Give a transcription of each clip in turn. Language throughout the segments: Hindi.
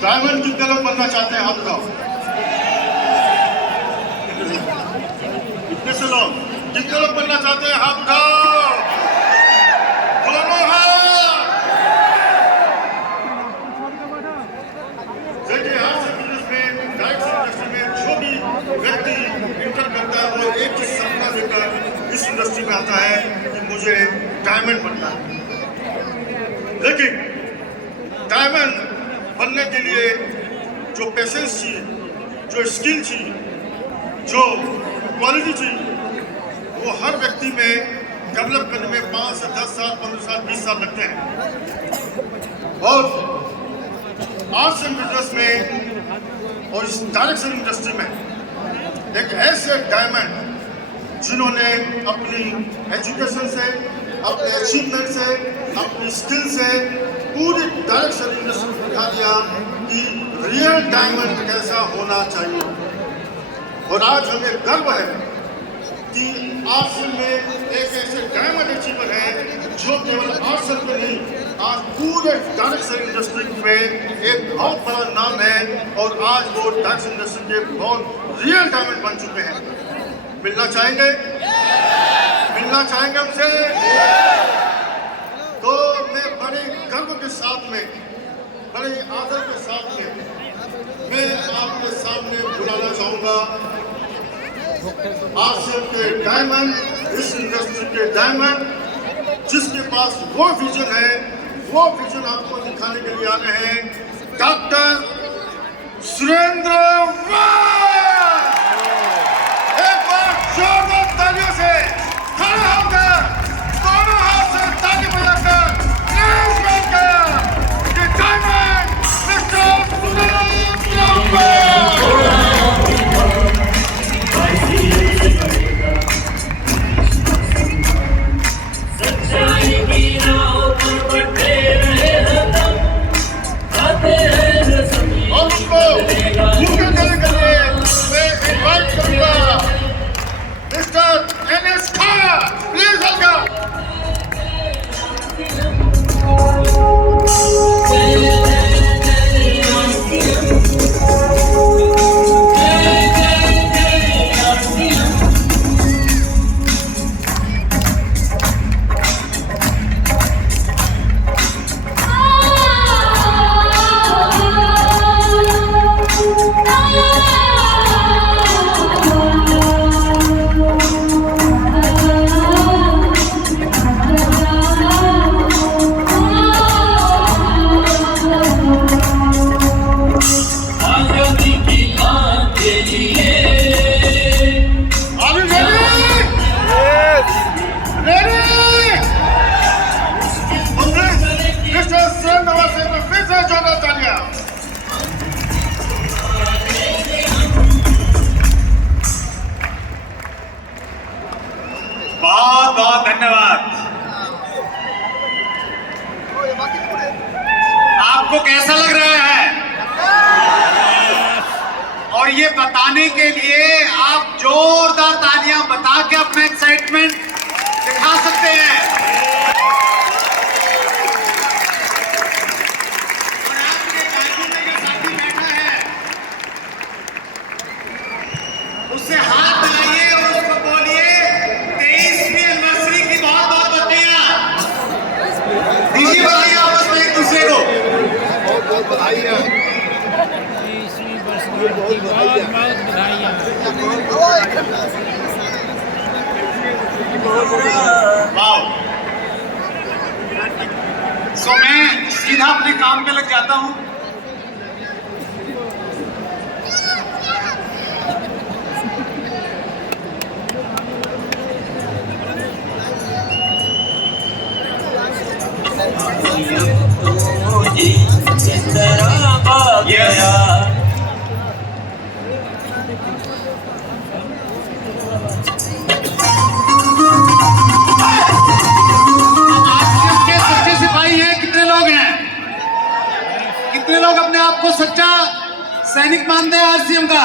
डायमंड कितने लोग बनना चाहते हैं हाथ उठाओ। कितने से लोग, कितने लोग बनना चाहते हैं हाथ उठाओ, दोनों हाथ। देखिए हर बिजनेस में, डायरेक्ट इंडस्ट्री में जो भी व्यक्ति इंटर करता है वो एक चीज सपना लेकर इस इंडस्ट्री में आता है कि मुझे डायमंड बनना है। लेकिन डायमंड बनने के लिए जो पेशेंस चाहिए, जो स्किल चाहिए, जो क्वालिटी चाहिए, वो हर व्यक्ति में डेवलप करने में 5 से 10 साल, 15 साल, 20 साल लगते हैं। और आर्ट्स एंड बिजनेस में और इस डायरेक्शन इंडस्ट्री में एक ऐसे डायमंड जिन्होंने अपनी एजुकेशन से, अपने अचीवमेंट से, अपनी स्किल से पूरी डायरेक्शन इंडस्ट्री को दिखा दिया कि रियल डायमंड कैसा होना चाहिए। और आज हमें गर्व है कि आर्ट्सल में एक ऐसे डायमंड अचीवर है जो केवल आर्ट्सल में नहीं, आज पूरे डायरेक्शन इंडस्ट्री में एक बहुत बड़ा नाम है। और आज वो डायरेक्शन इंडस्ट्री के बहुत रियल डायमंड बन चुके हैं। मिलना चाहेंगे, मिलना चाहेंगे हमसे। तो मैं बड़े गर्व के साथ में, बड़े आदर के साथ में मैं आपके सामने बुलाना चाहूँगा आर्ट्सल के डायमंड, इस इंडस्ट्री के डायमंड, जिसके पास वो विजन है, वो विजन आपको दिखाने के लिए आ रहे हैं, डॉक्टर सुरेंद्र वाल। एक बार जोरदार तालियों से खड़े होकर दोनों हाथ से ताली बजाकर please welcome the diamond mister Surendra वाल। बहुत बहुत धन्यवाद। आपको कैसा लग रहा है? और ये बताने के लिए आप जोरदार तालियां बता के अपना एक्साइटमेंट दिखा सकते हैं। और आपके बाजू में जो साथी बैठा है उससे हाथ मिलाइए और उसको बोलिए 23वीं एनिवर्सरी की बहुत बहुत बधाइयां दीजिए। बधाइयां आपस में एक दूसरे को। बहुत बहुत बधाइयां। बहुत बहुत बधाइयां। सो मैं सीधा अपने काम पे लग जाता हूं। कितने लोग अपने आप को सच्चा सैनिक मानते हैं आरसीएम का?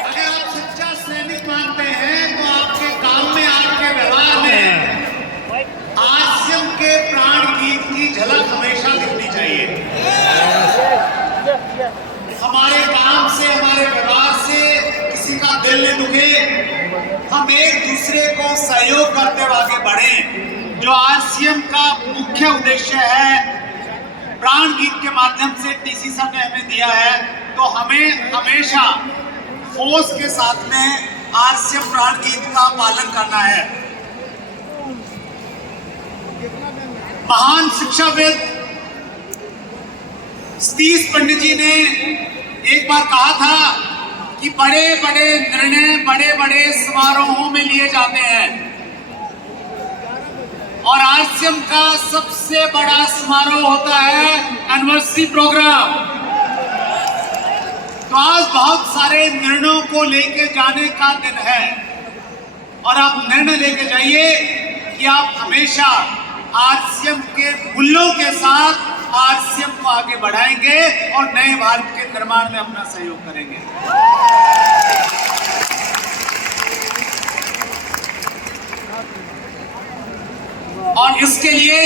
अगर आप सच्चा सैनिक मानते हैं बढ़ें, जो आरसीएम का मुख्य उद्देश्य है, प्राण गीत के माध्यम से टीसी सर ने हमें दिया है, तो हमें हमेशा फोर्स के साथ में आरसीएम प्राण गीत का पालन करना है। महान शिक्षाविद सतीश पंडित जी ने एक बार कहा था कि बड़े बड़े निर्णय बड़े बड़े समारोहों में लिए जाते हैं, और आरसीएम का सबसे बड़ा समारोह होता है एनिवर्सरी प्रोग्राम। तो आज बहुत सारे निर्णयों को लेके जाने का दिन है, और आप निर्णय लेके जाइए कि आप हमेशा आरसीएम के मूल्यों के साथ आरसीएम को आगे बढ़ाएंगे और नए भारत के निर्माण में अपना सहयोग करेंगे। और इसके लिए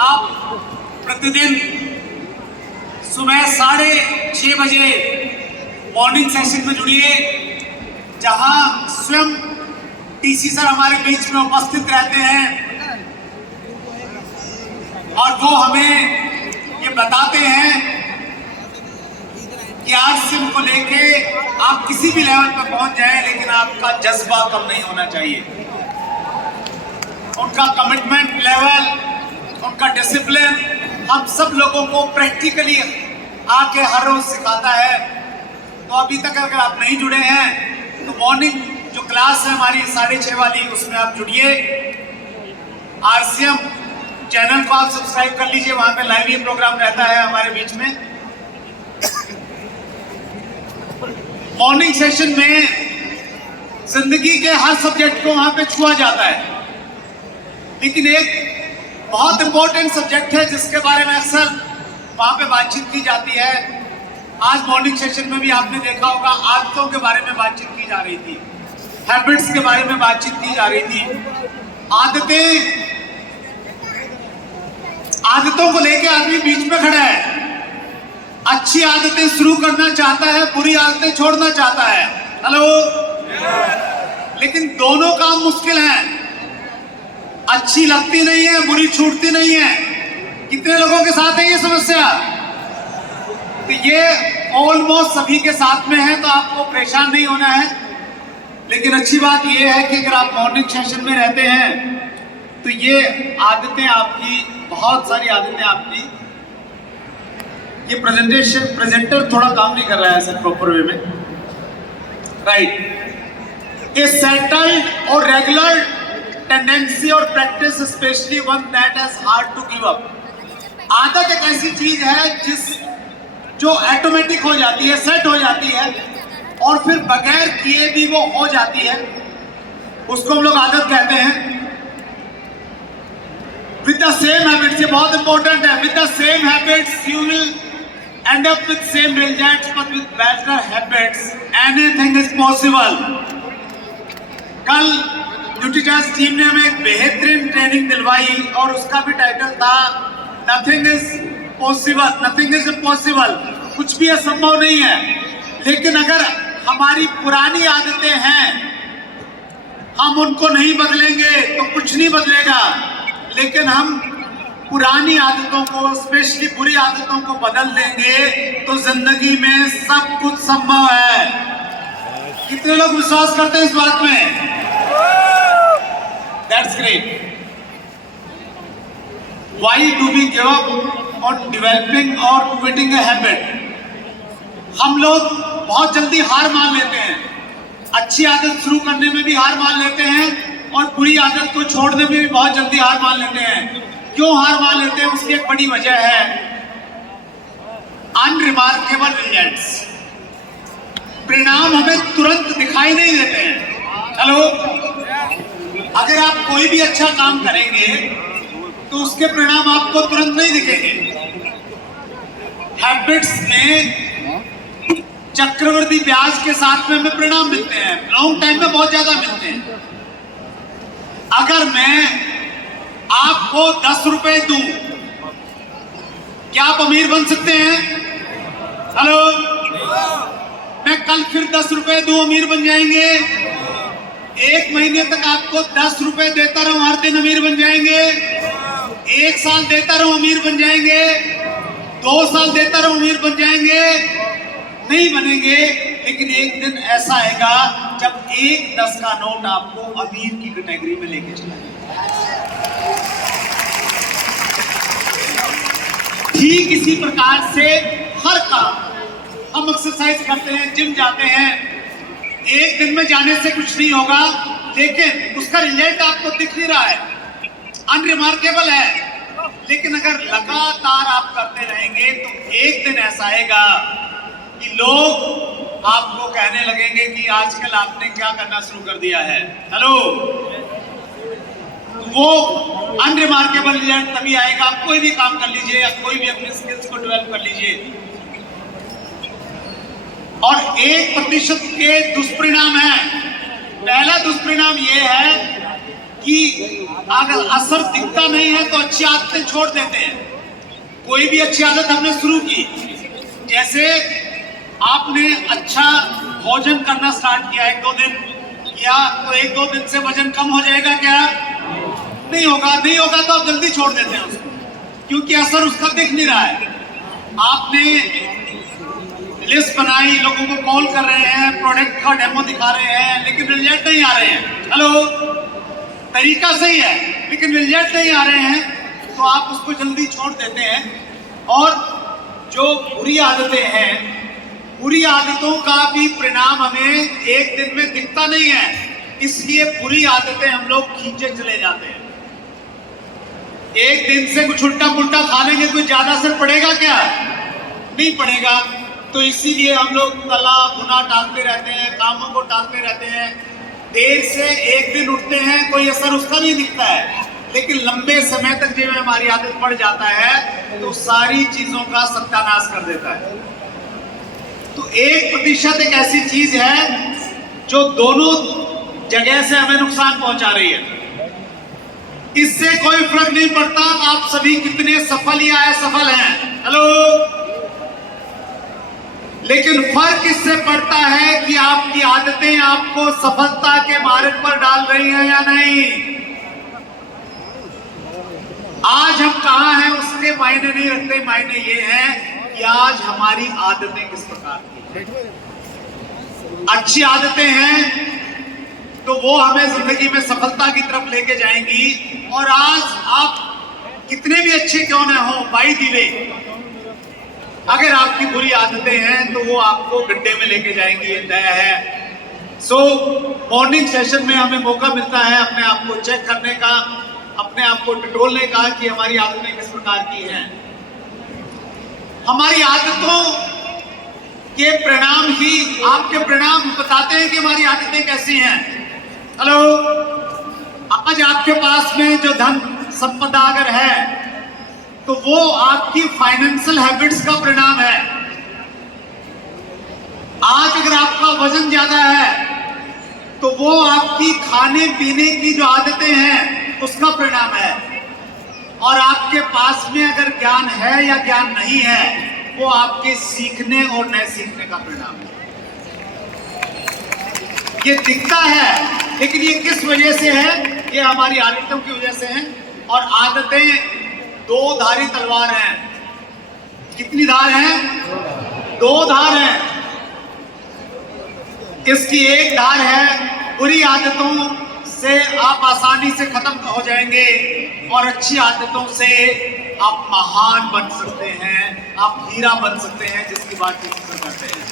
आप प्रतिदिन सुबह 6:30 बजे मॉर्निंग सेशन में जुड़िए, जहां स्वयं टीसी सर हमारे बीच में उपस्थित रहते हैं और वो हमें ये बताते हैं कि आरसीएम को लेके आप किसी भी लेवल पर पहुंच जाएं, लेकिन आपका जज्बा कम नहीं होना चाहिए। उनका कमिटमेंट लेवल, उनका डिसिप्लिन हम सब लोगों को प्रैक्टिकली आके हर रोज सिखाता है। तो अभी तक अगर आप नहीं जुड़े हैं तो मॉर्निंग जो क्लास है हमारी 6:30 वाली, उसमें आप जुड़िए। आरसीएम चैनल को आप सब्सक्राइब कर लीजिए, वहां पे लाइव ये प्रोग्राम रहता है हमारे बीच में। मॉर्निंग सेशन में जिंदगी के हर सब्जेक्ट को वहां पे छुआ जाता है, लेकिन एक बहुत इंपॉर्टेंट सब्जेक्ट है जिसके बारे में अक्सर वहां पे बातचीत की जाती है। आज मॉर्निंग सेशन में भी आपने देखा होगा, आदतों के बारे में बातचीत की जा रही थी, हैबिट्स के बारे में बातचीत की जा रही थी। आदतों को लेके आदमी बीच में खड़ा है। अच्छी आदतें शुरू करना चाहता है, बुरी आदतें छोड़ना चाहता है। हेलो, लेकिन दोनों काम मुश्किल हैं। अच्छी लगती नहीं है, बुरी छूटती नहीं है। कितने लोगों के साथ है ये समस्या? तो ये ऑलमोस्ट सभी के साथ में है, तो आपको परेशान नहीं होना है। लेकिन अच्छी बात ये है कि अगर आप मॉर्निंग सेशन में रहते हैं तो ये आदतें आपकी, बहुत सारी आदतें आपकी, ये प्रेजेंटर थोड़ा काम नहीं कर रहा है सर प्रॉपर वे में, राइट। ए सेटल्ड और रेगुलर टेंडेंसी और practice, especially one that has hard to give up. आदत एक ऐसी चीज है जो ऑटोमेटिक हो जाती है, सेट हो जाती है, और फिर बगैर किए भी वो हो जाती है। उसको हम लोग आदत कहते हैं। विद द सेम हैबिट्स, ये बहुत इंपॉर्टेंट है, with the same habits you will and up with same results, but with better habits anything is possible. कल न्यूट्रीचार्ज टीम ने हमें एक बेहतरीन ट्रेनिंग दिलवाई और उसका भी टाइटल था nothing is possible, nothing is impossible. कुछ भी असंभव नहीं है। लेकिन अगर हमारी पुरानी आदतें हैं, हम उनको नहीं बदलेंगे तो कुछ नहीं बदलेगा। लेकिन हम पुरानी आदतों को, स्पेशली बुरी आदतों को बदल देंगे तो जिंदगी में सब कुछ संभव है। कितने लोग विश्वास करते हैं इस बात में? That's great. Why do we give up on developing or quitting a habit? हम लोग बहुत जल्दी हार मान लेते हैं। अच्छी आदत शुरू करने में भी हार मान लेते हैं और बुरी आदत को छोड़ने में भी बहुत जल्दी हार मान लेते हैं। क्यों हार मान लेते हैं? उसकी एक बड़ी वजह है अनरिमार्केबल रिजल्ट्स। परिणाम हमें तुरंत दिखाई नहीं देते हैं। हेलो, अगर आप कोई भी अच्छा काम करेंगे तो उसके परिणाम आपको तुरंत नहीं दिखेंगे। हैबिट्स में चक्रवृद्धि ब्याज के साथ में हमें परिणाम मिलते हैं, लॉन्ग टाइम में बहुत ज्यादा मिलते हैं। अगर मैं आपको 10 रुपए दूं, क्या आप अमीर बन सकते हैं? हेलो, मैं कल फिर 10 रुपए दूं, अमीर बन जाएंगे? एक महीने तक आपको 10 रुपए देता रहूं, हर दिन अमीर बन जाएंगे। 1 साल देता रहूं, अमीर बन जाएंगे। 2 साल देता रहूं, अमीर बन जाएंगे? नहीं बनेंगे। लेकिन एक दिन ऐसा आएगा जब 1 10 का नोट आपको अमीर की कैटेगरी में लेके चलाएगा। ठीक इसी प्रकार से हर काम, हम एक्सरसाइज करते हैं, जिम जाते हैं, एक दिन में जाने से कुछ नहीं होगा, लेकिन उसका रिजल्ट आपको दिख नहीं रहा है, अनरिमार्केबल है। लेकिन अगर लगातार आप करते रहेंगे तो एक दिन ऐसा आएगा कि लोग आपको कहने लगेंगे कि आजकल आपने क्या करना शुरू कर दिया है। हेलो, वो अनरिमार्केबल रिजल्ट तभी आएगा। आप कोई भी काम कर लीजिए या कोई भी अपने स्किल्स को डेवलप कर लीजिए। और 1% के दुष्परिणाम है। पहला दुष्परिणाम यह है कि अगर असर दिखता नहीं है तो अच्छी आदतें छोड़ देते हैं। कोई भी अच्छी आदत हमने शुरू की, जैसे आपने अच्छा भोजन करना स्टार्ट किया 1-2 दिन किया, तो 1-2 दिन से वजन कम हो जाएगा क्या? नहीं होगा। नहीं होगा तो आप जल्दी छोड़ देते हैं उसको, क्योंकि असर उसका दिख नहीं रहा है। आपने लिस्ट बनाई, लोगों को कॉल कर रहे हैं, प्रोडक्ट का डेमो दिखा रहे हैं, लेकिन रिजल्ट नहीं आ रहे हैं। हेलो, तरीका सही है लेकिन रिजल्ट नहीं आ रहे हैं, तो आप उसको जल्दी छोड़ देते हैं। और जो बुरी आदतें हैं, बुरी आदतों का भी परिणाम हमें एक दिन में दिखता नहीं है, इसलिए बुरी आदतें हम लोग खींचे चले जाते हैं। एक दिन से कुछ उल्टा पुल्टा खा लेंगे, कोई ज्यादा असर पड़ेगा क्या? नहीं पड़ेगा। तो इसीलिए हम लोग तला भुना टालते रहते हैं, कामों को टालते रहते हैं। देर से एक दिन उठते हैं, कोई असर उसका नहीं दिखता है, लेकिन लंबे समय तक जब हमारी आदत पड़ जाता है तो सारी चीजों का सत्यानाश कर देता है। तो 1% एक ऐसी चीज है जो दोनों जगह से हमें नुकसान पहुंचा रही है। इससे कोई फर्क नहीं पड़ता आप सभी कितने सफल या असफल हैं। हेलो, लेकिन फर्क इससे पड़ता है कि आपकी आदतें आपको सफलता के मार्ग पर डाल रही हैं या नहीं। आज हम कहां हैं उसके मायने नहीं रखते, मायने ये हैं कि आज हमारी आदतें किस प्रकार की हैं। अच्छी आदतें हैं तो वो हमें जिंदगी में सफलता की तरफ लेके जाएंगी। और आज आप कितने भी अच्छे क्यों ना हो, बाई द वे, अगर आपकी बुरी आदतें हैं तो वो आपको गड्ढे में लेके जाएंगी, ये तय है। सो मॉर्निंग सेशन में हमें मौका मिलता है अपने आप को चेक करने का, अपने आप को टटोलने का कि हमारी आदतें किस प्रकार की हैं। हमारी आदतों के परिणाम ही आपके परिणाम बताते हैं कि हमारी आदतें कैसी हैं। हेलो, आज आपके पास में जो धन संपदा अगर है तो वो आपकी फाइनेंशियल हैबिट्स का परिणाम है। आज अगर आपका वजन ज्यादा है तो वो आपकी खाने पीने की जो आदतें हैं उसका परिणाम है। और आपके पास में अगर ज्ञान है या ज्ञान नहीं है, वो आपके सीखने और न सीखने का परिणाम है। ये दिखता है, लेकिन ये किस वजह से है? ये हमारी आदतों की वजह से है। और आदतें 2 धारी तलवार हैं। कितनी धार हैं? 2 धार हैं। इसकी एक धार है बुरी आदतों से आप आसानी से खत्म हो जाएंगे, और अच्छी आदतों से आप महान बन सकते हैं, आप हीरा बन सकते हैं, जिसकी बात करते हैं।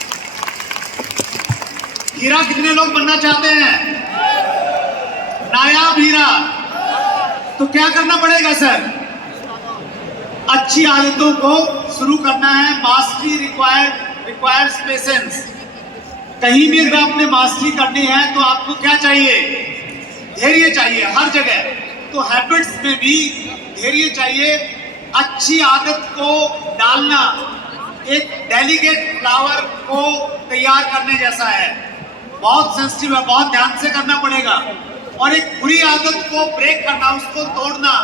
हीरा कितने लोग बनना चाहते हैं? नायाब हीरा। तो क्या करना पड़ेगा सर? अच्छी आदतों को शुरू करना है। Mastery requires patience. कहीं भी अगर आपने मास्टरी करनी है तो आपको क्या चाहिए? धैर्य चाहिए हर जगह। तो हैबिट्स में भी धैर्य चाहिए। अच्छी आदत को डालना एक डेलिकेट फ्लावर को तैयार करने जैसा है, बहुत सेंसिटिव है, बहुत ध्यान से करना पड़ेगा। और एक बुरी आदत को ब्रेक करना, उसको तोड़ना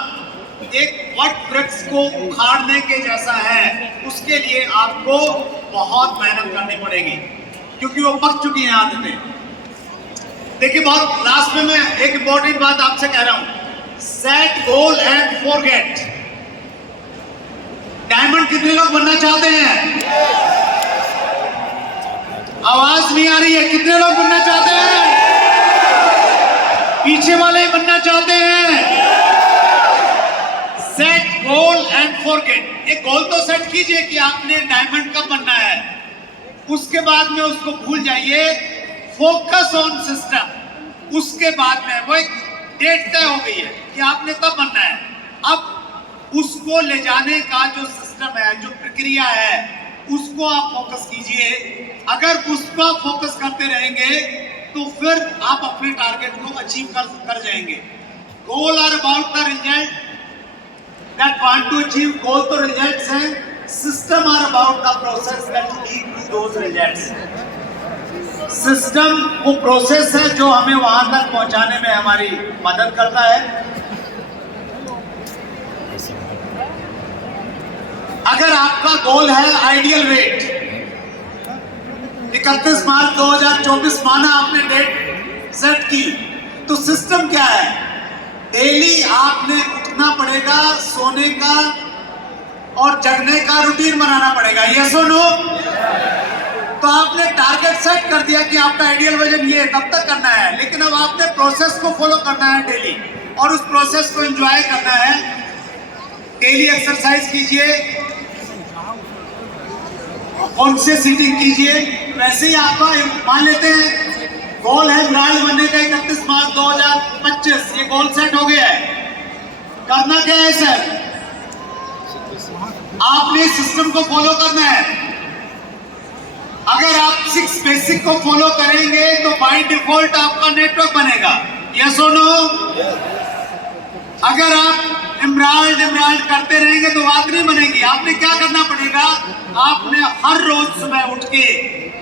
एक वट वृक्ष को उखाड़ने के जैसा है। उसके लिए आपको बहुत मेहनत करनी पड़ेगी, क्योंकि वो पक चुकी हैं आदतें। देखिए, बहुत लास्ट में मैं एक इंपॉर्टेंट बात आपसे कह रहा हूं, set goal and forget. Diamond कितने लोग बनना चाहते हैं? आवाज नहीं आ रही है, कितने लोग बनना चाहते हैं? पीछे वाले बनना चाहते हैं? Set goal and forget. एक गोल तो सेट कीजिए कि आपने डायमंड कब बनना है, उसके बाद में उसको भूल जाइए। फोकस ऑन सिस्टम, उसके बाद में वो एक डेट तय हो गई है कि आपने तब बनना है। अब उसको ले जाने का जो सिस्टम है, जो प्रक्रिया है, उसको आप फोकस कीजिए। अगर उसको आप फोकस करते रहेंगे तो फिर आप अपने टारगेट को अचीव कर जाएंगे। Goal are about the result that want to achieve. Goal तो रिजल्ट्स हैं, system are about the process that lead to those results. System वो प्रोसेस है जो हमें वहां तक पहुंचाने में हमारी मदद करता है। अगर आपका गोल है आइडियल वेट, 31 मार्च 2024 माना आपने डेट सेट की, तो सिस्टम क्या है? डेली आपने उठना पड़ेगा, सोने का और जगने का रूटीन बनाना पड़ेगा। यस और नो? तो आपने टारगेट सेट कर दिया कि आपका आइडियल वजन ये है, तब तक करना है, लेकिन अब आपने प्रोसेस को फॉलो करना है डेली, और उस प्रोसेस को एंजॉय करना है। डेली एक्सरसाइज कीजिए, उनसे सीटिंग कीजिए। वैसे ही आपका मान लेते हैं गोल है ब्रांड बनने का 31 मार्च 2025, ये गोल सेट हो गया है। करना क्या है सर? आपने सिस्टम को फॉलो करना है। अगर आप 6 बेसिक को फॉलो करेंगे तो बाय डिफॉल्ट आपका नेटवर्क बनेगा। यस और नो? अगर आप इमराल्ड करते रहेंगे तो बात नहीं बनेगी। आपने क्या करना पड़ेगा? आपने हर रोज सुबह उठ के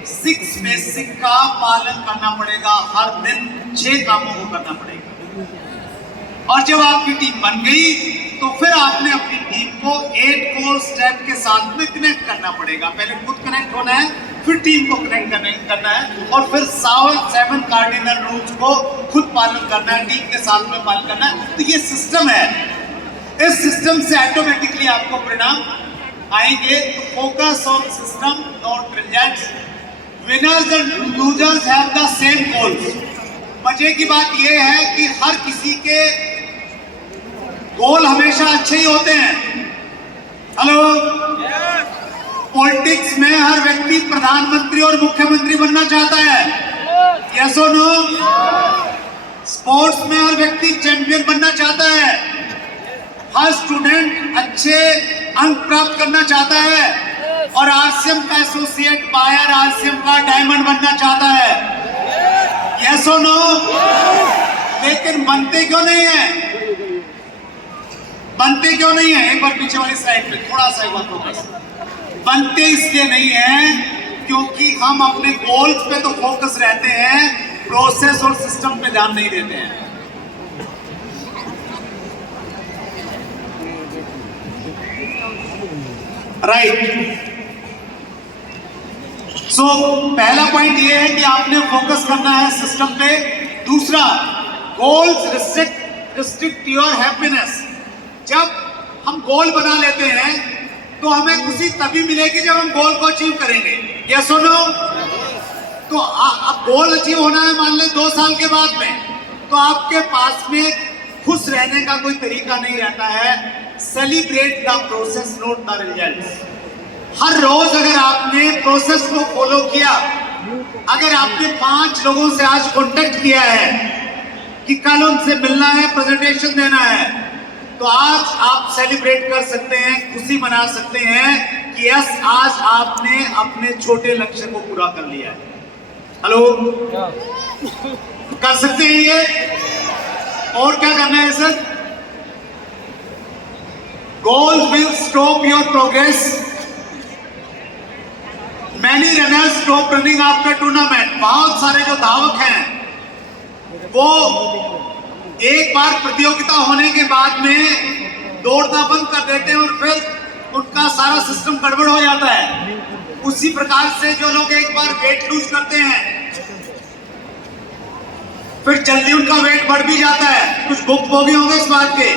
6 बेसिक का पालन करना पड़ेगा। हर दिन 6 कामों को करना पड़ेगा। और जब आपकी टीम बन गई तो फिर आपने अपनी टीम को 8 कोर स्टेप के साथ में कनेक्ट करना पड़ेगा। पहले खुद कनेक्ट होना है, फिर टीम को कनेक्ट करना है, और फिर 7 कार्डिनल रूल्स को खुद पालन करना है, टीम के साथ में पालन करना है। तो ये सिस्टम है। इस सिस्टम से ऑटोमेटिकली आपको परिणाम आएंगे। तो focus on system not results. Winners and losers have the same goals. मजे की बात यह है कि हर किसी के गोल हमेशा अच्छे ही होते हैं। हेलो, पॉलिटिक्स में हर व्यक्ति प्रधानमंत्री और मुख्यमंत्री बनना चाहता है। यस और नो? स्पोर्ट्स में हर व्यक्ति चैंपियन बनना चाहता है। हर स्टूडेंट अच्छे अंक प्राप्त करना चाहता है, और आरसीएम का एसोसिएट बायर आरसीएम का डायमंड बनना चाहता है। यस और नो? लेकिन बनते क्यों नहीं है? बनते क्यों नहीं है? एक बार पीछे वाली साइड पे थोड़ा सा एक बार फोकस। बनते इसलिए नहीं है क्योंकि हम अपने गोल्स पे तो फोकस रहते हैं, प्रोसेस और सिस्टम पे ध्यान नहीं देते हैं। राइट। सो पहला पॉइंट ये है कि आपने फोकस करना है सिस्टम पे। दूसरा, गोल्स रिस्ट्रिक्ट योर हैप्पीनेस। जब हम गोल बना लेते हैं तो हमें खुशी तभी मिलेगी जब हम गोल को अचीव करेंगे। यस और नो? तो अब गोल अचीव होना है मान लें 2 साल के बाद में, तो आपके पास में खुश रहने का कोई तरीका नहीं रहता है। Celebrate the process not the results. हर रोज अगर आपने प्रोसेस को फॉलो किया, अगर आपने 5 लोगों से आज कांटेक्ट किया है कि कल उनसे मिलना है, प्रेजेंटेशन देना है, तो आज आप सेलिब्रेट कर सकते हैं, खुशी मना सकते हैं कि यस, आज आपने अपने छोटे लक्ष्य को पूरा कर लिया है। हेलो, कर सकते हैं ये? और क्या करना है sir? Goals will stop your progress. Many runners stop running after tournament. बहुत सारे जो धावक हैं वो एक बार प्रतियोगिता होने के बाद में दौड़ना बंद कर देते हैं और फिर उनका सारा सिस्टम गड़बड़ हो जाता है। उसी प्रकार से जो लोग एक बार वेट लूज करते हैं फिर जल्दी उनका वेट बढ़ भी जाता है। कुछ भुगत भोगी होंगे इस बात के,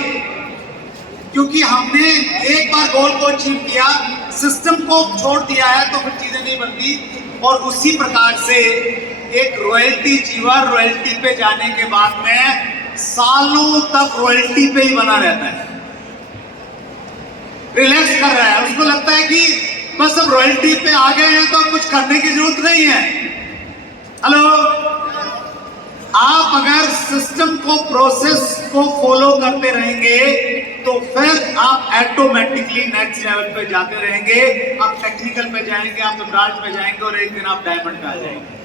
क्योंकि हमने एक बार गोल को अचीव किया, सिस्टम को छोड़ दिया है, तो फिर चीजें नहीं बनती। और उसी प्रकार से एक रॉयल्टी जीवर रॉयल्टी पे जाने के बाद में सालों तक रॉयल्टी पे ही बना रहता है, रिलैक्स कर रहा है। उसको लगता है कि बस अब रॉयल्टी पे आ गए हैं तो कुछ करने की जरूरत नहीं है। हेलो, आप अगर सिस्टम को, प्रोसेस को फॉलो करते रहेंगे तो फिर आप ऑटोमेटिकली नेक्स्ट लेवल पे जाते रहेंगे। आप टेक्निकल पे जाएंगे, आप एमराल्ड पे जाएंगे और एक दिन आप डायमंड पे आ जाएंगे।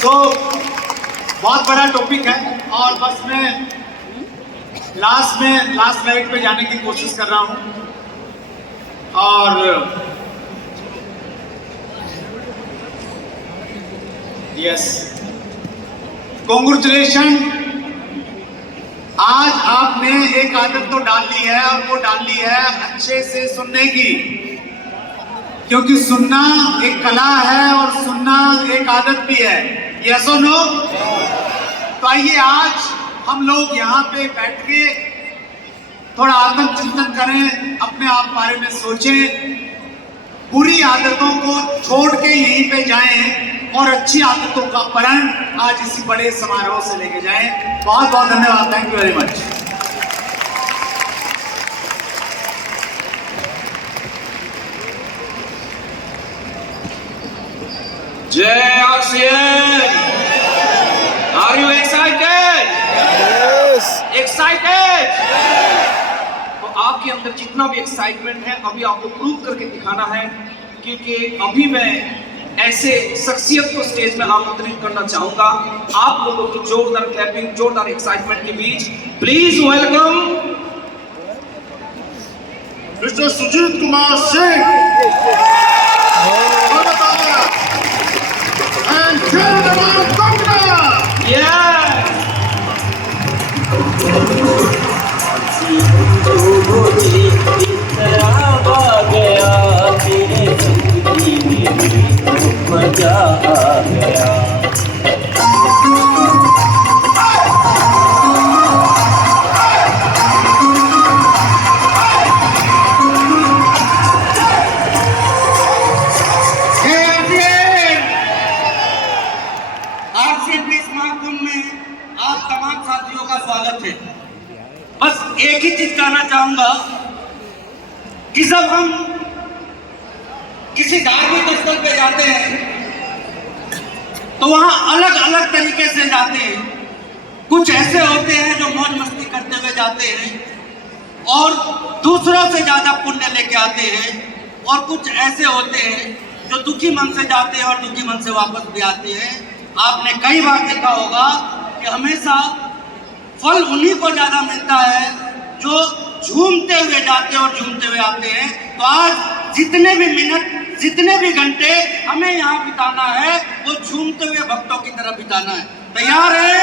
तो बहुत बड़ा टॉपिक है और बस मैं लास्ट स्लाइड पे जाने की कोशिश कर रहा हूं। और यस, कॉन्ग्रेचुलेशन, आज आपने एक आदत तो डाल ली है, और वो डाल ली है अच्छे से सुनने की, क्योंकि सुनना एक कला है और सुनना एक आदत भी है। यस और नो? तो आइए आज हम लोग यहाँ पे बैठ के थोड़ा आत्मचिंतन करें, अपने आप बारे में सोचें, बुरी आदतों को छोड़ के यहीं पे जाएं और अच्छी आदतों का प्रण आज इसी बड़े समारोह से लेके जाएं। बहुत बहुत धन्यवाद, थैंक यू वेरी मच। जय RCN, are you excited? Excited? तो आपके अंदर जितना भी एक्साइटमेंट है अभी आपको प्रूव करके दिखाना है, क्योंकि अभी मैं ऐसे शख्सियत को स्टेज में आमंत्रित करना चाहूंगा। आप लोगों की जोरदार क्लैपिंग, जोरदार एक्साइटमेंट के बीच please welcome mister Sujit Kumar Singh and chairman मजा आ गया। आरसीएन इस महाकुंभ में आप तमाम साथियों का स्वागत है। बस एक ही चीज कहना चाहूंगा कि जब हम किसी धार्मिक स्थल पे जाते हैं तो वहां अलग अलग तरीके से जाते हैं। कुछ ऐसे होते हैं जो मौज मस्ती करते हुए जाते हैं और दूसरों से ज्यादा पुण्य लेके आते हैं, और कुछ ऐसे होते हैं जो दुखी मन से जाते हैं और दुखी मन से वापस भी आते हैं। आपने कई बार देखा होगा कि हमेशा फल उन्हीं को ज्यादा मिलता है जो झूमते हुए जाते हैं और झूमते हुए आते हैं। तो आज जितने भी मिनट, जितने भी घंटे हमें यहाँ बिताना है वो झूमते हुए भक्तों की तरफ बिताना है। तैयार है?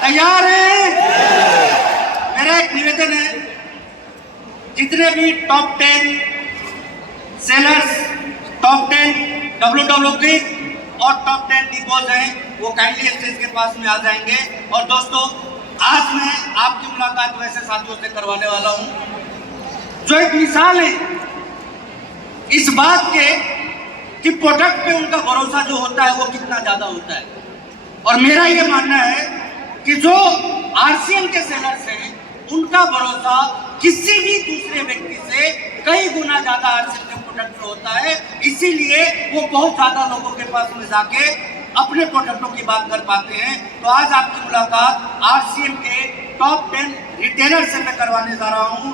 तैयार है? मेरा एक निवेदन है, जितने भी टॉप 10 सेलर्स, टॉप 10 WW के और टॉप 10 डिपोज हैं, वो काइंडली स्टेज के पास में आ जाएंगे। और दोस्तों, आज मैं आपकी मुलाकात वैसे साथियों से करवाने वाला हूँ जो एक मिसाल है इस बात के कि प्रोडक्ट पे उनका भरोसा जो होता है वो कितना ज्यादा होता है। और मेरा ये मानना है कि जो आरसीएन के सेलर्स हैं उनका भरोसा किसी भी दूसरे व्यक्ति से कई गुना ज्यादा आरसीएन के प्रोडक्ट पे होता है। इसीलिए वो बहुत ज्यादा लोगों के पास में जाके अपने प्रोडक्टों की बात कर पाते हैं। तो आज आपकी मुलाकात आरसीएन के टॉप 10 रिटेलर से मैं करवाने जा रहा हूँ।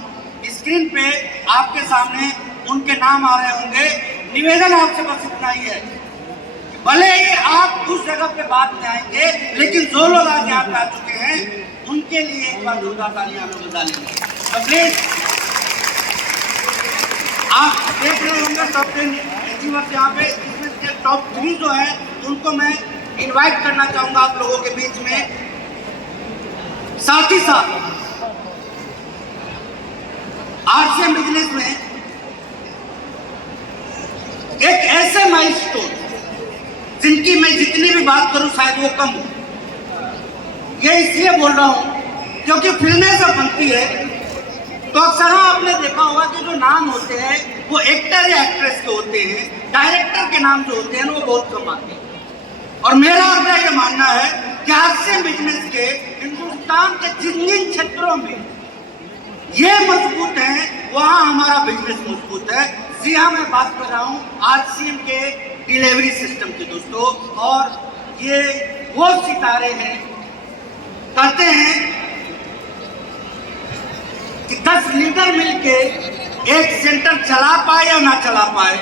स्क्रीन पे आपके सामने उनके नाम आ रहे होंगे। निवेदन आपसे बस इतना ही है, भले ही आप उस जगह पे बाद में आएंगे, लेकिन जो लोग आज यहाँ पे आ चुके हैं उनके लिए एक बार जोरदार तालियां हम बजा लेंगे। तो प्लीज आप देख रहे होंगे टॉप 10 अचीवर्स यहाँ पे, इसमें टॉप 3 जो है उनको मैं इनवाइट करना चाहूंगा आप लोगों के बीच में। साथ ही साथ आरसीएन बिजनेस में एक ऐसे माइलस्टोन जिनकी मैं जितनी भी बात करूं शायद वो कम हो। ये इसलिए बोल रहा हूं क्योंकि फिल्में जब बनती है तो अक्सर आपने देखा होगा कि जो नाम होते हैं वो एक्टर या एक्ट्रेस के होते हैं, डायरेक्टर के नाम जो होते हैं वो बहुत कम आते हैं। और मेरा अपना ये मानना है कि आरसीएम बिजनेस के हिंदुस्तान के जिन जिन क्षेत्रों में ये मजबूत है वहां हमारा बिजनेस मजबूत है। जी हाँ, मैं बात कर रहा हूँ आरसीएम के डिलीवरी सिस्टम के दोस्तों। और ये वो सितारे हैं, कहते हैं कि 10 लीडर मिलके एक सेंटर चला पाए या ना चला पाए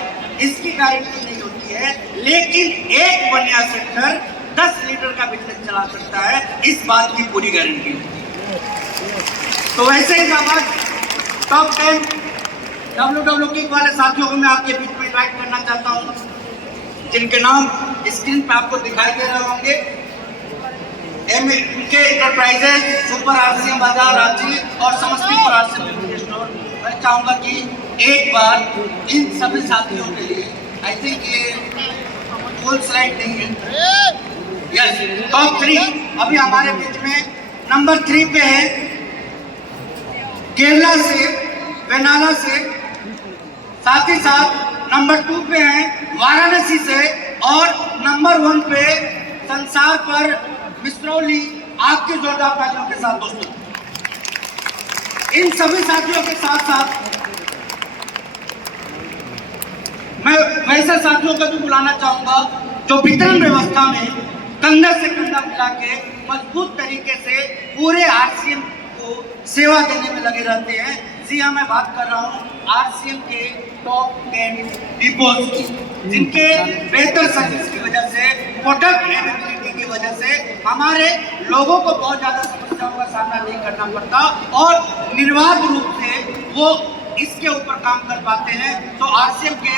इसकी गारंटी नहीं होती है, लेकिन एक बनिया सेंटर 10 लीटर का बिजनेस चला सकता है, इस बात की पूरी गारंटी है। तो वैसे ही टॉप 10 डब्ल्यू किक वाले साथियों को मैं आपके बीच में इनवाइट करना चाहता हूँ, जिनके नाम स्क्रीन पे आपको दिखाई दे रहे होंगे। MK एंटरप्राइजेज, सुपर आरसीएम बाजार रांची और समस्तीपुर आरसीएम स्टोर। मैं चाहूंगा कि एक बार इन सभी साथियों के लिए, आई थिंक ये फुल स्लाइड नहीं है, यस, टॉप 3 अभी हमारे बीच में नंबर 3 पे है केरला से, वेनाला से, साथ ही साथ नंबर 2 पे है वाराणसी से, और नंबर 1 पे संसार पर मिस्रौली। आपके जोरदार तालियों के साथ दोस्तों, इन सभी साथियों के साथ साथ मैं वैसे साथियों को भी बुलाना चाहूंगा जो वितरण व्यवस्था में कंधा से कंधा मिला के मजबूत तरीके से पूरे आरसीएम को सेवा देने में लगे रहते हैं। जी हाँ, मैं बात कर रहा हूँ आरसीएम के टॉप 10 डिपोज की, जिनके बेहतर सर्विस की वजह से, प्रोडक्ट अवेलेबिलिटी की वजह से हमारे लोगों को बहुत ज़्यादा समस्याओं का सामना नहीं करना पड़ता और निर्बाध रूप से वो इसके ऊपर काम कर पाते हैं। तो आरसीएम के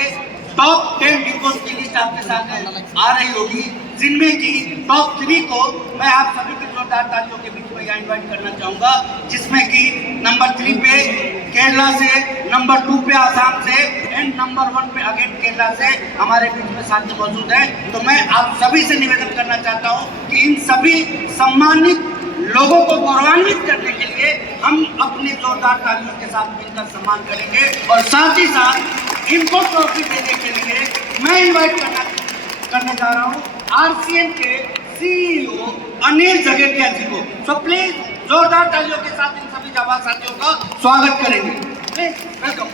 टॉप 10 डिपोज की लिस्ट आपके सामने आ रही होगी, जिनमें की टॉप 3 को मैं आप सभी के जोरदार तालियों के बीच में यहाँ इन्वाइट करना चाहूँगा, जिसमें कि नंबर 3 पे केरला से, नंबर 2 पे आसाम से एंड नंबर 1 पे अगेन केरला से हमारे बीच में साथी मौजूद है। तो मैं आप सभी से निवेदन करना चाहता हूँ कि इन सभी सम्मानित लोगों को गौरवान्वित करने के लिए हम अपनी जोरदार तालियों के साथ मिलकर सम्मान करेंगे, और साथ ही साथ इनको ट्रॉफी देने के लिए मैं इन्वाइट करने जा रहा हूँ आरसीएम के CEO अनिल झगेटिया जी को। सो प्लीज जोरदार तालियों के साथ इन सभी जाबाज साथियों का स्वागत करेंगे। Please welcome.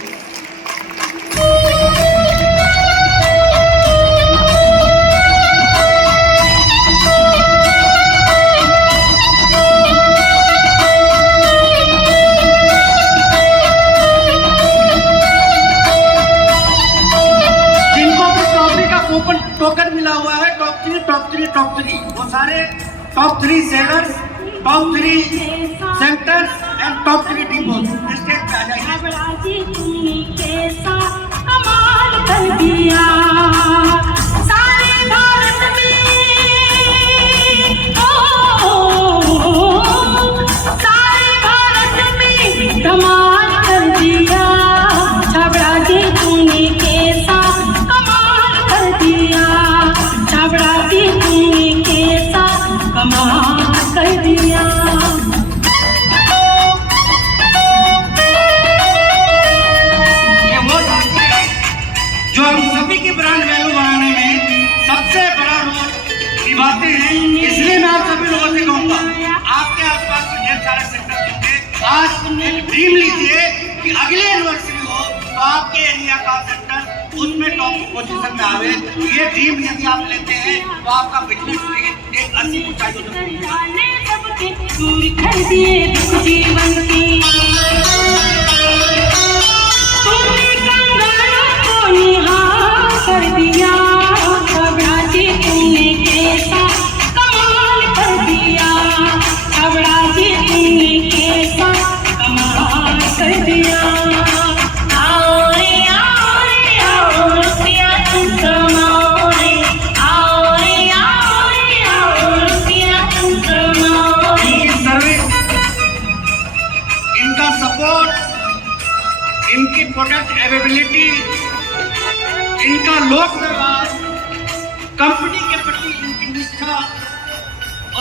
टोकन मिला हुआ है टॉप 3 वो सारे top 3 sellers, top 3 centres and top 3 depots stage पे आ जाइए। तुमने कैसा कमाल कर दिया सारे भारत में, सारे भारत में कमाल कर दिया। छाबड़ा जी तुमने कैसा कमाल कर दिया, छाबड़ा जी तुमने कैसा कमाल कर दिया। जो हम सभी की ब्रांड वैल्यू बढ़ाने में सबसे बड़ा रोल निभाते हैं, इसलिए मैं आप सभी लोगों से कहूँगा आपके आसपास में ढेर सारे सेक्टर होंगे, आज ड्रीम लीजिए कि अगले एनिवर्सरी हो तो आपके एरिया का सेक्टर उसमें टॉप पोजीशन में आवे। ये ड्रीम यदि आप लेते हैं तो आपका बिजनेस भी एक अच्छी ऊंचाई हो सकती कर दिया। छबड़ा जी तुमने कैसा कमाल कर दिया, छबड़ा जी तुमने कैसा कमाल कर दिया। आओ रे आओ रे आओ रुपया तुम कमाओ रे, आओ रे आओ रे आओ रुपया तुम कमाओ रे। इनकी सर्विस, इनका सपोर्ट, इनकी प्रोडक्ट अवेलेबिलिटी, इनका लोक व्यवहार कंपनी के प्रति इनकी निष्ठा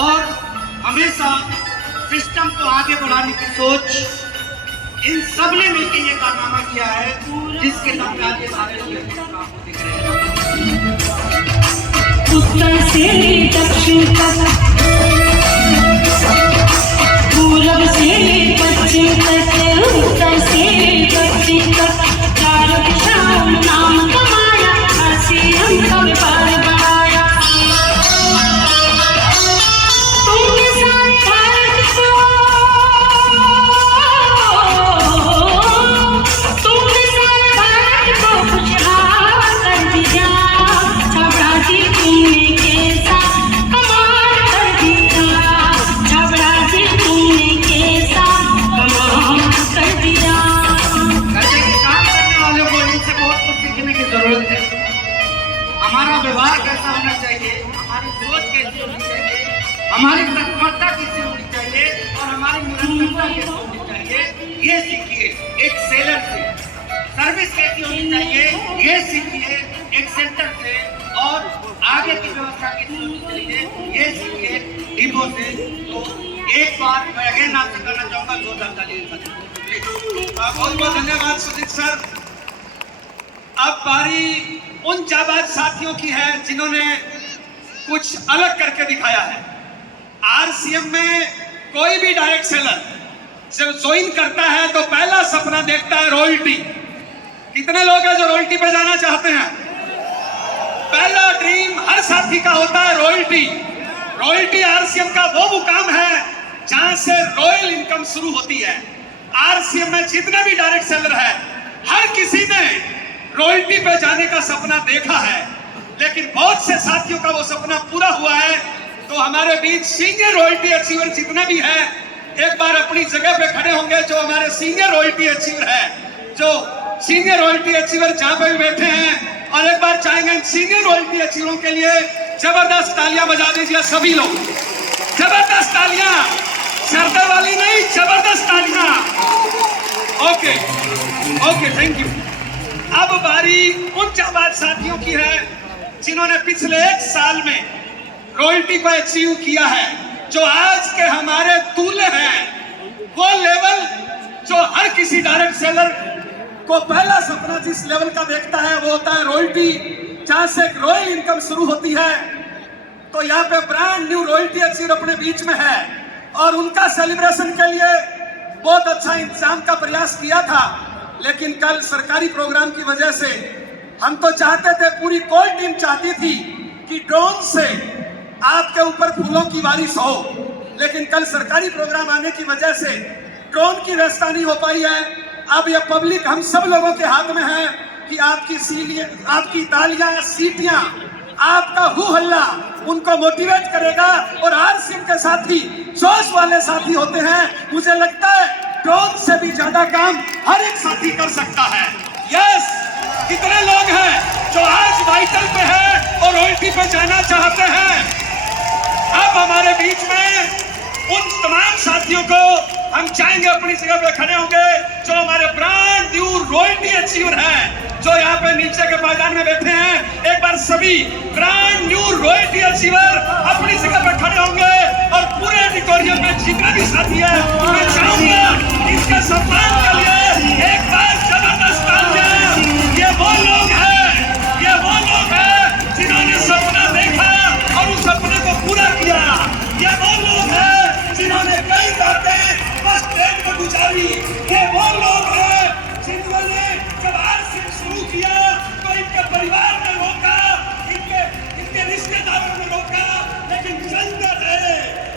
और हमेशा सिस्टम को आगे बढ़ाने की सोच, इन सब ने मिलकर ये कारनामा किया है जिसके नाम आज ये सारे लोग आपको दिख रहे हैं। उत्तर से दक्षिण तक, पूरब से पश्चिम तक, उत्तर से दक्षिण तक, चारों दिशाओं में नाम कमाया, आसियम का व्यापार बढ़ाया। तुमने सारे भारत को, तुमने सारे भारत को खुशहाल कर दिया। छबड़ा जी तुमने कैसा कमाल कर दिया, छबड़ा जी तुमने कैसा कमाल कर दिया। कर्जे के काम करने वालों को इनसे बहुत कुछ सीखने की जरूरत है। हमारा व्यवहार कैसा होना चाहिए, हमारी सोच कैसी होनी चाहिए, हमारी तत्परता कैसी होनी चाहिए और हमारी निरंतरता कैसी होनी चाहिए, ये सीखिए एक सेलर से। सर्विस कैसी होनी चाहिए, ये सीखिए एक सेंटर से। और आगे की व्यवस्था कैसी होनी चाहिए, ये सीखिए डिपो से। तो एक बार मैं अगेन आपसे करना चाहूंगा जोरदार तालियां। बहुत बहुत धन्यवाद सुजीत सर। अब बारी उन जाबाज साथियों की है जिन्होंने कुछ अलग करके दिखाया है। आरसीएम में कोई भी डायरेक्ट सेलर जब ज्वाइन करता है तो पहला सपना देखता है रॉयल्टी। कितने लोग हैं जो रॉयल्टी पे जाना चाहते हैं? पहला ड्रीम हर साथी का होता है रॉयल्टी। रॉयल्टी आरसीएम का वो मुकाम है जहां से रॉयल इनकम शुरू होती है। आरसीएम में जितने भी डायरेक्ट सेलर है, हर किसी ने रॉयल्टी पे जाने का सपना देखा है, लेकिन बहुत से साथियों का वो सपना पूरा हुआ है। तो हमारे बीच सीनियर रॉयल्टी अचीवर जितने भी हैं, एक बार अपनी जगह पे खड़े होंगे। जो हमारे सीनियर रॉयल्टी अचीवर है, जो सीनियर रॉयल्टी अचीवर जहां पे भी बैठे हैं, और एक बार चाहेंगे सीनियर रॉयल्टी अचीवरों के लिए जबरदस्त तालियां बजा दीजिए सभी लोग। जबरदस्त तालियां, सरदर वाली नहीं, जबरदस्त तालियां। Okay okay, thank you. अब बारी उन जाबाज साथियों की है जिन्होंने पिछले 1 साल में रॉयल्टी को अचीव किया है, जो आज के हमारे दूल्हे हैं। वो लेवल जो हर किसी डायरेक्ट सेलर को पहला सपना जिस लेवल का देखता है, वो होता है रॉयल्टी, जहां से एक रॉयल इनकम शुरू होती है। तो यहाँ पे ब्रांड न्यू रॉयल्टी अचीवर अपने बीच में है और उनका सेलिब्रेशन के लिए बहुत अच्छा इंतजाम का प्रयास किया था, लेकिन कल सरकारी प्रोग्राम की वजह से हम तो चाहते थे, पूरी कोर टीम चाहती थी कि ड्रोन से आपके ऊपर फूलों की बारिश हो, लेकिन कल सरकारी प्रोग्राम आने की वजह से ड्रोन की व्यवस्था नहीं हो पाई है। अब यह पब्लिक हम सब लोगों के हाथ में है कि आपकी तालियां, सीटियां, आपका हु हल्ला उनको मोटिवेट करेगा। और आरसीएम के साथी जोश वाले साथी होते हैं। मुझे लगता है ड्रोन से भी ज्यादा काम हर एक साथी कर सकता है। यस, कितने लोग हैं जो आज वाइटल पे है और रॉयल्टी पे जाना चाहते हैं? अब हमारे बीच में उन तमाम साथियों को हम चाहेंगे अपनी जगह पे खड़े होंगे, जो हमारे ब्रांड न्यू रॉयल्टी अचीवर हैं, जो यहाँ पे नीचे के मैदान में बैठे हैं। एक बार सभी ब्रांड न्यू रॉयल्टी अचीवर अपनी जगह पे खड़े होंगे और पूरे ऑडिटोरियम में जितने भी साथी हैं, मैं चाहूंगा इनके सम्मान के लिए एक बार जबरदस्त तालियां। ये वो लोग हैं जिन्होंने सपना देखा और उस सपने को पूरा किया। ये वो लोग हैं जिन्होंने कई रातें बस ट्रेन में गुजारी। ये वो लोग हैं जिन्होंने जब आरसीएम शुरू किया तो इनके परिवार ने रोका, इनके रिश्तेदारों ने रोका, लेकिन चलते रहे।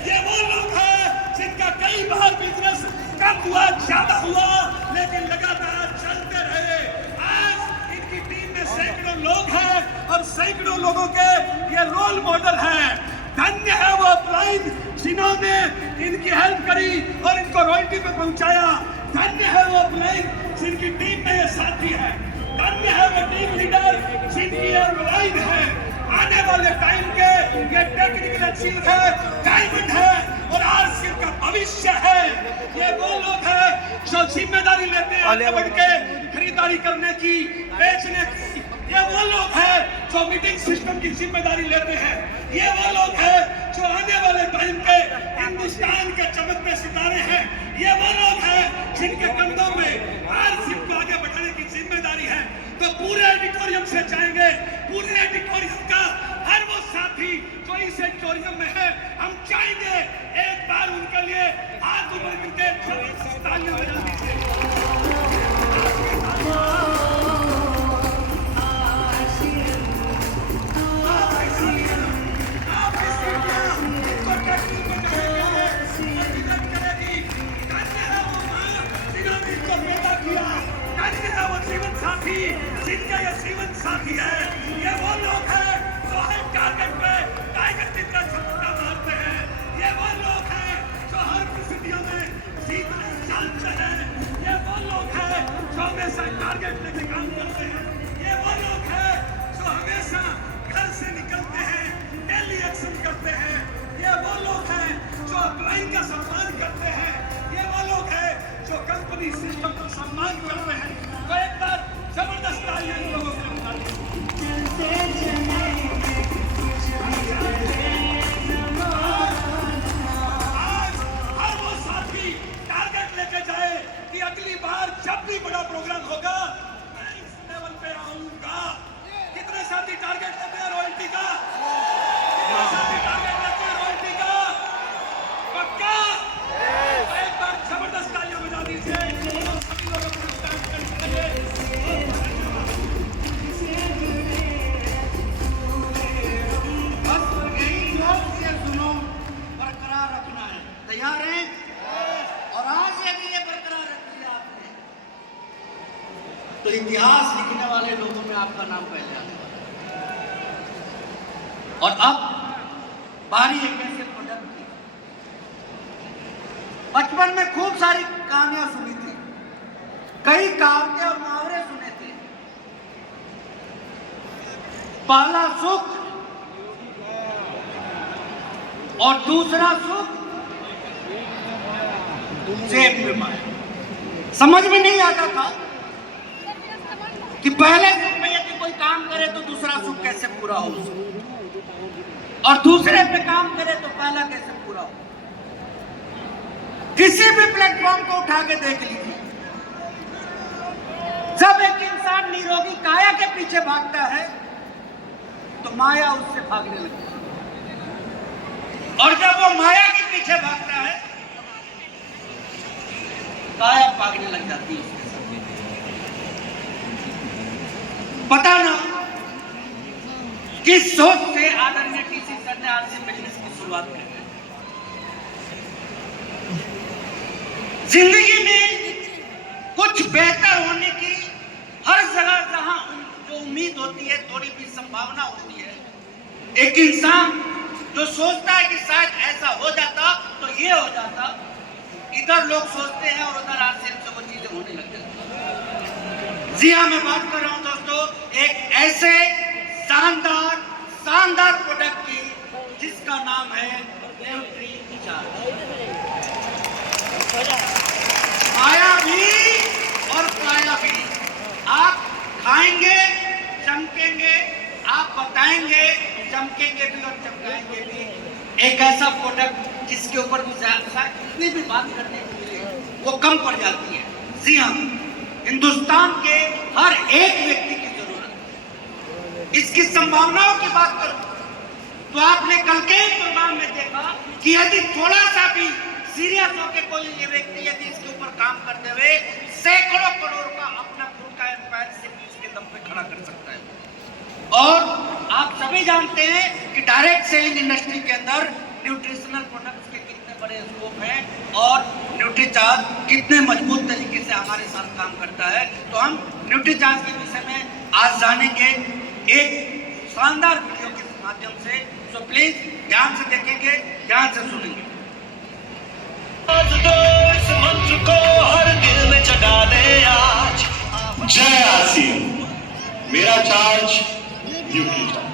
ये वो लोग हैं जिनका कई बार बिजनेस कम हुआ, ज्यादा हुआ, लेकिन लगातार चलते रहे। आज इनकी टीम में सैकड़ों लोग हैं और सैकड़ों लोगों के ये रोल मॉडल हैं। धन्य है वो अपलाइन जिन्होंने इनकी हेल्प करी और इनको रॉयल्टी पे पहुंचाया। धन्य है वो अपलाइन जिनकी टीम में ये साथी है। धन्य है वो टीम लीडर जिनकी ये अपलाइन है। आने वाले टाइम के ये टेक्निकल अचीवर है, डायमंड है और आरसीएम का भविष्य है। ये वो लोग हैं जो जिम्मेदारी लेते हैं आगे बढ़ के खरीदारी करने की, बेचने की, ये वो लोग हैं जो मीटिंग सिस्टम की जिम्मेदारी लेते हैं। ये वो लोग हैं जो आने वाले टाइम पे हिंदुस्तान के चमकते सितारे हैं। ये वो लोग हैं जिनके कंधों में आरसीएम को आगे बढ़ाने की जिम्मेदारी है। तो पूरे ऑडिटोरियम से जाएंगे, पूरे ऑडिटोरियम का हर वो साथी जो इस ऑडिटोरियम में है, हम चाहेंगे एक बार उनके लिए हाथ उमर करके तालियां बजा दीजिए। जिनका ये जीवन साथी है, ये वो लोग हैं जो हर टारगेट पे टाइगर की तरह झपट्टा मारते हैं। ये वो लोग हैं जो हर परिस्थितियों में जीतना जानते हैं। ये वो लोग हैं जो हमेशा टारगेट लेके काम करते हैं। ये वो लोग हैं जो हमेशा घर से निकलते हैं, डेली एक्शन करते हैं। ये वो लोग हैं जो क्लाइंट का सम्मान करते हैं। ये वो लोग हैं जो कंपनी सिस्टम का सम्मान करते हैं। तो एक बार जबरदस्त तालियां इन लोगों के लिए बजा दीजिए। आज हर वो साथी टारगेट लेके जाए कि अगली बार जब भी बड़ा प्रोग्राम होगा मैं इस लेवल पे आऊंगा। कितने साथी टारगेट लेते हैं रॉयल्टी का? कितने साथी टारगेट लेते हैं रॉयल्टी का? पक्का? एक बार जबरदस्त तालियां बजा दीजिए और सभी लोगों को स्टैंड करने के लिए। बरकरार रखना है। तैयार हैं? और आज यदि ये बरकरार रख लिया आपने तो इतिहास लिखने वाले लोगों में आपका नाम पहले आने वाला है। और अब बारी एक ऐसे प्रोडक्ट की। बचपन में खूब सारी कहानियां सुनी थी, कई कहावतें और मुहावरे सुने थे। पहला सुख और दूसरा सुख जेब में माया। समझ में नहीं आता था कि पहले सुख में यदि कोई काम करे तो दूसरा सुख कैसे पूरा हो, और दूसरे पे काम करे तो पहला कैसे पूरा हो। किसी भी प्लेटफॉर्म को उठा के देख लीजिए, जब एक इंसान निरोगी काया के पीछे भागता है तो माया उससे भागने लगती है, और जब वो माया के पीछे भागता है काया भागने लग जाती है उसके साथ। पता ना किस सोच से आदरणीय टीसी सर ने आज से बिजनेस की शुरुआत की। जिंदगी में कुछ बेहतर होने की हर जगह जहां जो उम्मीद होती है, थोड़ी भी संभावना होती है, एक इंसान जो सोचता है कि शायद ऐसा हो जाता तो ये हो जाता, इधर लोग सोचते हैं और उधर आरसीएम से वो चीजें होने लग जाती। जी हाँ, मैं बात कर रहा हूं दोस्तों एक ऐसे शानदार प्रोडक्ट की जिसका नाम है न्यूट्रीचार्ज। आया भी और पाया भी। आप खाएंगे चमकेंगे, आप बताएंगे चमकेंगे भी और चमकाएंगे भी। एक ऐसा प्रोडक्ट जिसके ऊपर भी जितनी भी बात करने के लिए वो कम पड़ जाती है। जी हाँ, हिंदुस्तान के हर एक व्यक्ति की जरूरत है। इसकी संभावनाओं की बात करूं तो आपने कल के प्रोग्राम में देखा कि यदि थोड़ा सा भी सीरियस होकर कोई ये व्यक्ति यदि इसके ऊपर काम करते हुए सैकड़ों करोड़ का अपना खुद का एम्पायर सिर्फ इसके दम पे खड़ा कर सकता है। और आप सभी जानते हैं कि डायरेक्ट सेलिंग इंडस्ट्री के अंदर न्यूट्रिशनल प्रोडक्ट्स के कितने बड़े स्कोप हैं और न्यूट्रीचार्ज कितने मजबूत तरीके से हमारे साथ काम करता है। तो हम न्यूट्रीचार्ज के विषय में आज जानेंगे एक शानदार वीडियो के माध्यम से। सो प्लीज ध्यान से देखेंगे, ध्यान से सुनेंगे। इस मंत्र को हर दिल में जगा दे आज। जय आरसीएम, मेरा चार्ज न्यूट्रीचार्ज।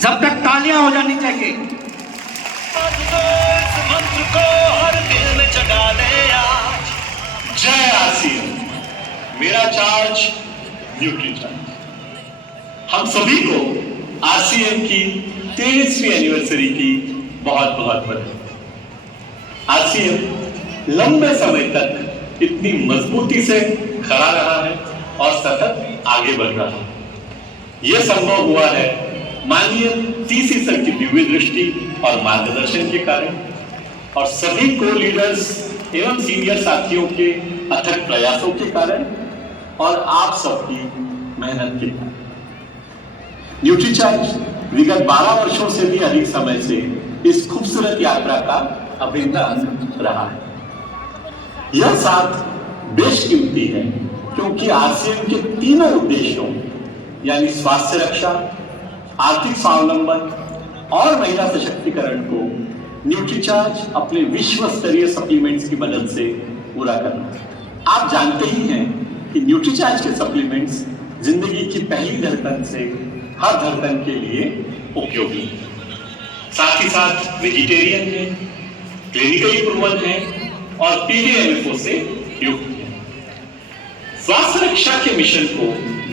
जब तक तालियां हो जानी चाहिए। इस मंत्र को हर दिल में आरसीएम, मेरा चार्ज न्यूट्री चार्ज। हम सभी को आरसीएम की 23वीं एनिवर्सरी की बहुत बहुत बधाई। आरसीएम लंबे समय तक इतनी मजबूती से खड़ा रहा है और सतत आगे बढ़ रहा है। यह संभव हुआ है माननीय टीसी सर की दिव्य दृष्टि और मार्गदर्शन के कारण और सभी को लीडर्स एवं सीनियर साथियों के अथक प्रयासों के कारण और आप सबकी मेहनत के कारण। न्यूट्रीचार्ज विगत 12 वर्षों से भी अधिक समय से इस खूबसूरत यात्रा का अभिन्न अंग रहा है। यह साथ बेशकीमती है क्योंकि आरसीएम के तीनों उद्देश्यों यानी स्वास्थ्य रक्षा, आर्थिक स्वावलंबन और महिला सशक्तिकरण को न्यूट्रीचार्ज अपने विश्व स्तरीय सप्लीमेंट्स की मदद से पूरा करना। आप जानते ही हैं कि न्यूट्रीचार्ज के सप्लीमेंट्स जिंदगी की पहली धड़कन से हर धड़कन के लिए उपयोगी है। साथ ही साथ वेजिटेरियन है, क्लिनिकली प्रूवन है और पीडीएमएफओ से युक्त है। स्वास्थ्य रक्षा के मिशन को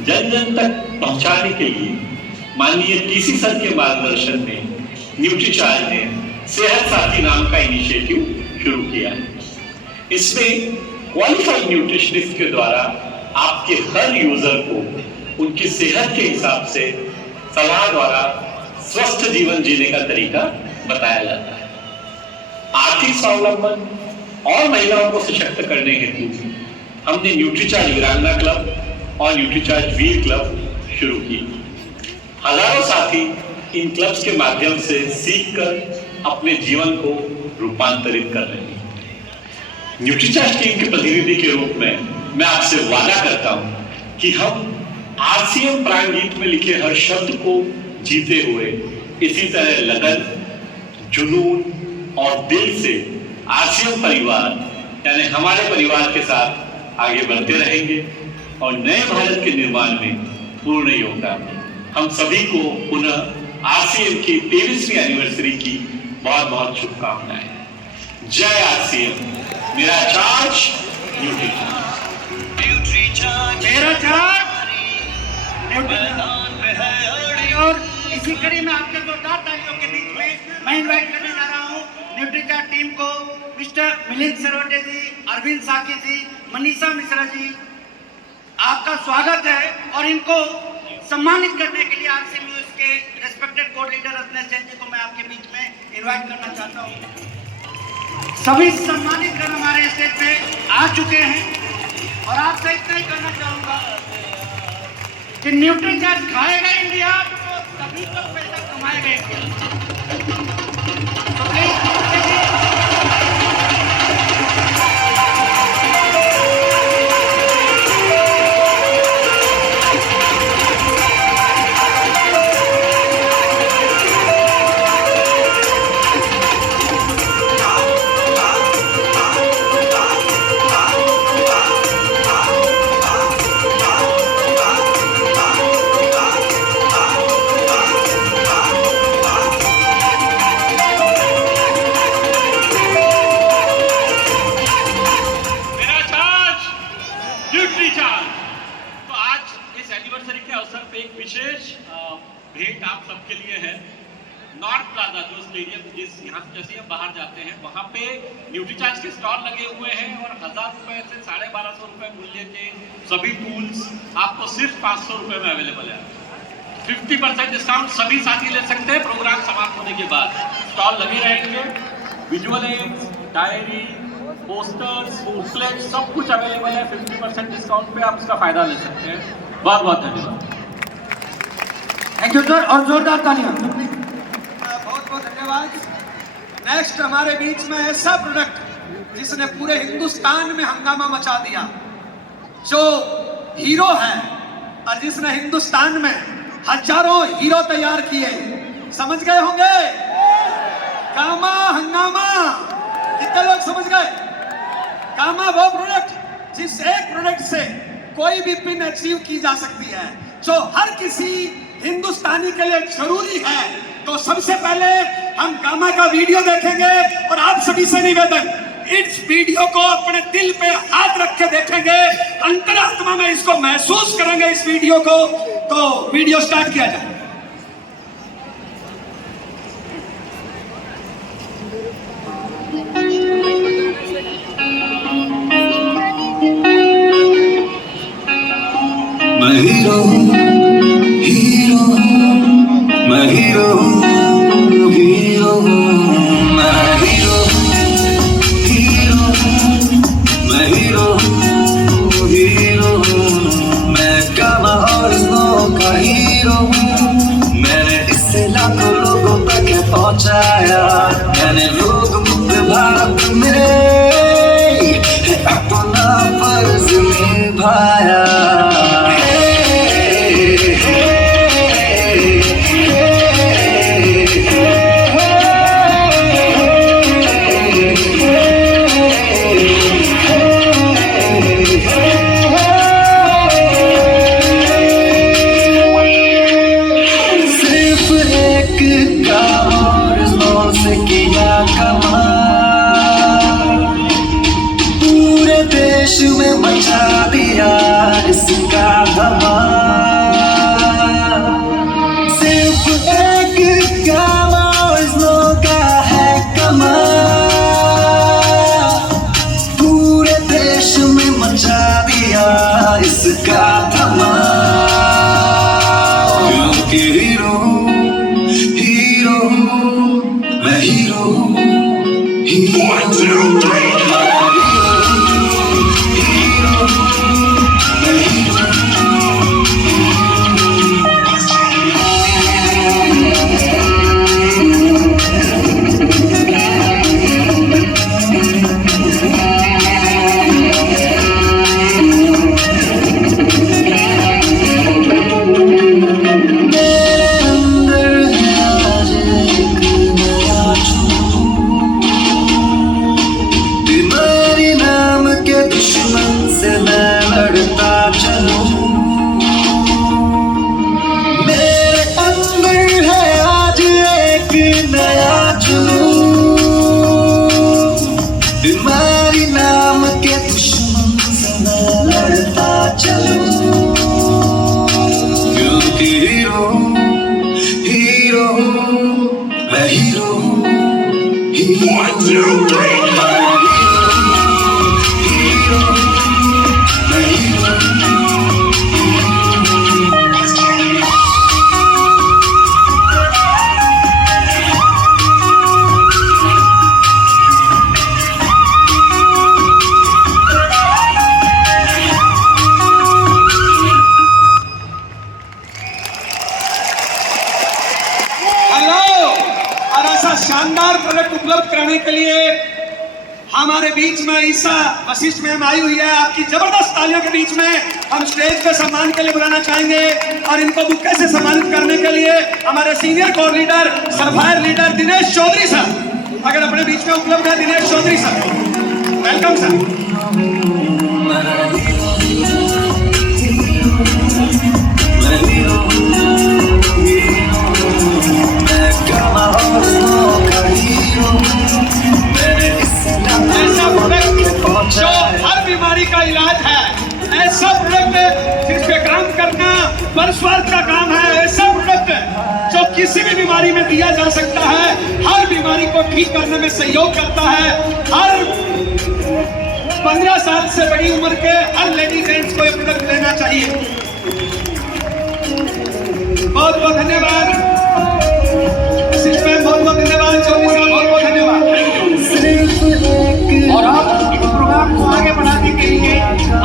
जन जन तक पहुंचाने के लिए माननीय टीसी सर के मार्गदर्शन में न्यूट्रीचार्ज ने सेहत साथी नाम का इनिशिएटिव शुरू किया है। इसमें क्वालिफाइड न्यूट्रिशनिस्ट के द्वारा आपके हर यूजर को उनकी सेहत के हिसाब से सलाह द्वारा स्वस्थ जीवन जीने का तरीका बताया जाता है। आर्थिक स्वावलंबन और महिलाओं को सशक्त करने हेतु हमने न्यूट्रीचार्ज वीरांगना क्लब और न्यूट्रीचार्ज वीर क्लब शुरू की। हजारों साथी इन क्लब्स के माध्यम से सीखकर अपने जीवन को रूपांतरित कर रहे हैं। न्यूट्रीचार्ज टीम के प्रतिनिधि के रूप में मैं आपसे वादा करता हूं कि हम आरसीएम प्राण गीत में लिखे हर शब्द को जीते हुए इसी तरह लगन, जुनून और दिल से आरसीएम परिवार यानी हमारे परिवार के साथ आगे बढ़ते रहेंगे और नए भारत के निर्माण में पूर्ण योगदान। हम सभी को पुनः आरसीएम की 23वीं एनिवर्सरी की बहुत बहुत शुभकामनाएं। जय आरसीएम, मेरा चार्ज न्यूट्रीचार्ज। मेरा चार्ज और इसी कड़ी में आपके जोरदार तालियों के बीच में मैं इनवाइट करने जा रहा हूँ न्यूट्रीचार्ज टीम को मिस्टर मिलिंद सरवटे जी, अरविंद साकी जी, मनीषा मिश्रा जी, आपका स्वागत है। और इनको सम्मानित करने के लिए आरसी न्यूज के respected core leader Ratnesh Jain ji को मैं आपके बीच में इनवाइट करना चाहता हूँ। सभी सम्मानित कर हमारे स्टेज पे आ चुके हैं और आपसे इतना ही करना चाहूँगा कि न्यूट्रीचार्ज खाएगा इंडिया तो तभी तो पैसा कमाएगा इंडिया। तो भेंट आप सबके लिए है। नॉर्थ प्लाजा जो स्टेडियम जिस यहाँ जैसे हम बाहर जाते हैं वहाँ पे न्यूट्रीचार्ज के स्टॉल लगे हुए हैं और 1000 रुपए से 1250 रुपए मूल्य के सभी टूल्स आपको सिर्फ 500 रुपए में अवेलेबल है। 50% डिस्काउंट सभी साथी ले सकते हैं। प्रोग्राम समाप्त होने के बाद स्टॉल लगे रहेंगे। Visual aids, diary, posters, booklet सब कुछ अवेलेबल है। 50% डिस्काउंट पे आप इसका फायदा ले सकते हैं। बहुत बहुत धन्यवाद। थैंक यू सर और जोरदार तालियां। बहुत बहुत धन्यवाद। नेक्स्ट हमारे बीच में ऐसा प्रोडक्ट जिसने पूरे हिंदुस्तान में हंगामा मचा दिया, जो हीरो है और जिसने हिंदुस्तान में हजारों हीरो तैयार किए। समझ गए होंगे? कामा हंगामा। कितने लोग समझ गए? कामा वो प्रोडक्ट जिस एक प्रोडक्ट से कोई भी पिन अचीव की जा सकती है, जो हर किसी हिंदुस्तानी के लिए जरूरी है। तो सबसे पहले हम कामा का वीडियो देखेंगे और आप सभी से निवेदन इस वीडियो को अपने दिल पे हाथ रख के देखेंगे, अंतरात्मा में इसको महसूस करेंगे इस वीडियो को, तो वीडियो स्टार्ट किया जाए। मैं हीरो हीरो मैं हीरो हीरो मैं हीरो हीरो मैं हीरो हीरो मैं कामा और का हीरो मैंने इससे लाखों लोगों तक पहुंचाया मैंने लोग मुक्त भारत में अपना फर्ज निभाया इसका धमाल सिर्फ एक काम और का है कमाल पूरे देश में मचा दिया इसका धमाल क्योंकि हीरो हीरो मैं हीरो हीरो बीमारी नाम के दुश्मन से मैं लड़ता चलूं क्योंकि हीरो हीरो मैं हीरो हीरो शानदार प्रोडक्ट उपलब्ध कराने के लिए हमारे बीच में ईसा वशिष्ठ मैम आई हुई है। आपकी जबरदस्त तालियों के बीच में हम स्टेज पे सम्मान के लिए बुलाना चाहेंगे और इनको बुके से सम्मानित करने के लिए हमारे senior core leader sapphire leader Dinesh Chaudhary sir अगर अपने बीच में उपलब्ध है। Dinesh Chaudhary sir, welcome sir. जो हर बीमारी का इलाज है, ऐसा प्रोडक्ट जिस पे काम करना परस्वार्थ का काम है, ऐसा प्रोडक्ट जो किसी भी बीमारी में दिया जा सकता है, हर बीमारी को ठीक करने में सहयोग करता है। हर 15 साल से बड़ी उम्र के हर लेडीज जेंट्स को ये प्रोडक्ट लेना चाहिए। बहुत बहुत धन्यवाद बहुत बहुत धन्यवाद चौधरी साहब, बहुत बहुत धन्यवाद। और आप इस प्रोग्राम को आगे बढ़ाने के लिए,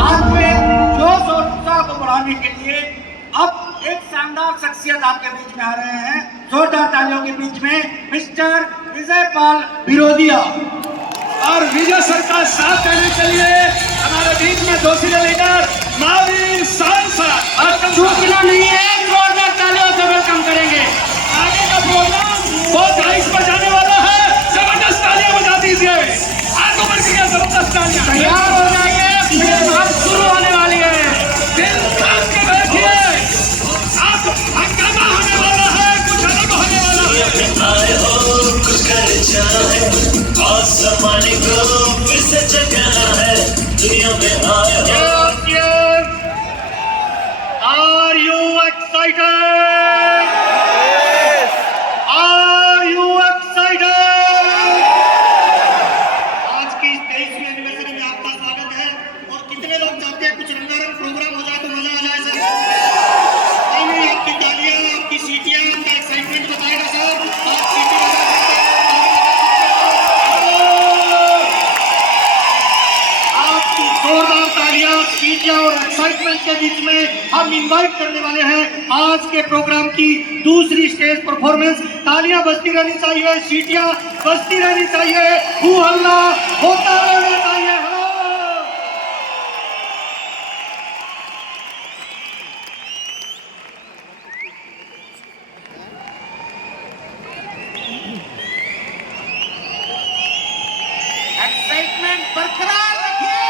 आज में जोश और उत्साह को बढ़ाने के लिए अब एक शानदार शख्सियत आपके बीच में आ रहे हैं। जोरदार तालियों के बीच में मिस्टर विजय पाल विरोधिया। और विजय सर का साथ देने के लिए हमारे बीच में दूसरे लीडर महावीर सांसद और दूसरा नहीं है, जोरदार तालियों से वेलकम करेंगे। आगे का प्रोग्राम बहुत हाइट पर जाने वाला है, जबरदस्त तालियां बजा दीजिए। आगे बढ़ के जबरदस्त तालियां तैयार हो जाइए, बात शुरू होने वाली है। दिल थाम के बैठिए, अब हंगामा होने वाला है, कुछ अलग होने वाला है। आए हो कुछ कर जाए आसमान को Are you excited? Are you excited? आज की इस 23वीं एनिवर्सरी में आपका स्वागत है। और कितने लोग चाहते हैं कुछ रंगारंग प्रोग्राम हो जाए तो मजा आ जाए सर? नहीं, आपकी तालियां, आपकी सीटियां, आपका एक्साइटमेंट बताएगा सर। आप सीटियां आपकी जोरदार तालियां, सीटियां और एक्साइटमेंट के बीच में हम इनवाइट करने वाले हैं आज के प्रोग्राम की दूसरी स्टेज परफॉर्मेंस। तालियां बजती रहनी चाहिए, सीटियां बजती रहनी चाहिए, हू हल्ला होता रहना चाहिए। एक्साइटमेंट बरकरार रखिए।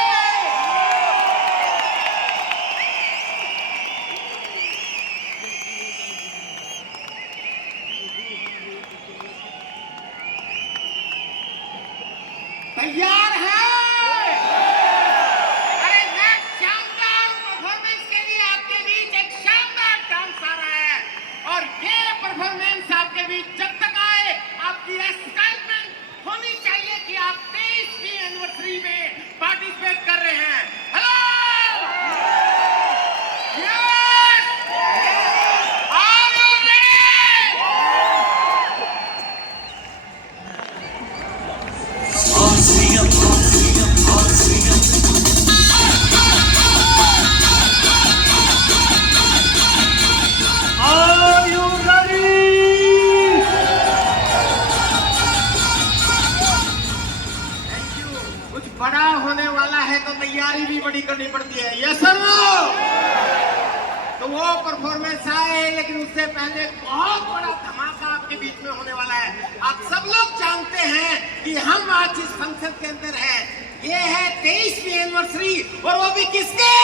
तैयार है? अरे नेक्स्ट शानदार परफॉर्मेंस के लिए आपके बीच एक शानदार डांस आ रहा है और ये परफॉर्मेंस आपके बीच जब तक आए आपकी एक्साइटमेंट होनी चाहिए कि आप 23वीं एनिवर्सरी में पार्टिसिपेट कर रहे हैं। Hello, yes, are you ready? Are you ready? कुछ बड़ा होने वाला है तो तैयारी भी बड़ी करनी पड़ती है। Yes sir. तो वो परफॉर्मेंस आए, लेकिन उससे पहले बहुत बड़ा धमाका आपके बीच में होने वाला है। आप सब लोग जानते हैं कि हम आज इस फंक्शन के अंदर हैं। ये है 23वीं एनिवर्सरी और वो भी किसके?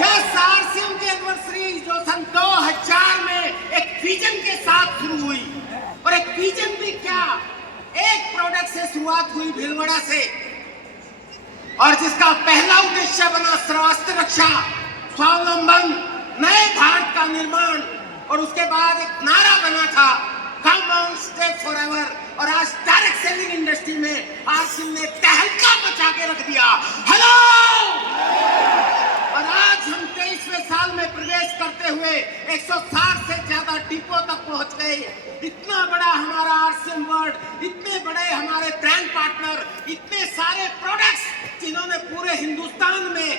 यस, आरसीएम की एनिवर्सरी जो सन 2000 में एक विजन के साथ शुरू हुई। और एक विजन भी क्या, एक प्रोडक्ट से शुरुआत हुई भीलवाड़ा से, और जिसका पहला उद्देश्य बना स्वास्थ्य रक्षा, स्वावलंबन, नए भारत का निर्माण। और उसके बाद एक नारा बना था कम ऑन स्टे फॉरएवर। और आज डायरेक्ट सेलिंग इंडस्ट्री में आरसीएम ने तहलका मचा के रख दिया। हेलो, और आज हम 23वें साल में प्रवेश करते हुए 160 से ज्यादा डिपो तक पहुंच गए। इतना बड़ा हमारा आरसीएम वर्ल्ड, इतने बड़े हमारे ब्रांड पार्टनर, इतने सारे प्रोडक्ट्स जिन्होंने पूरे हिंदुस्तान में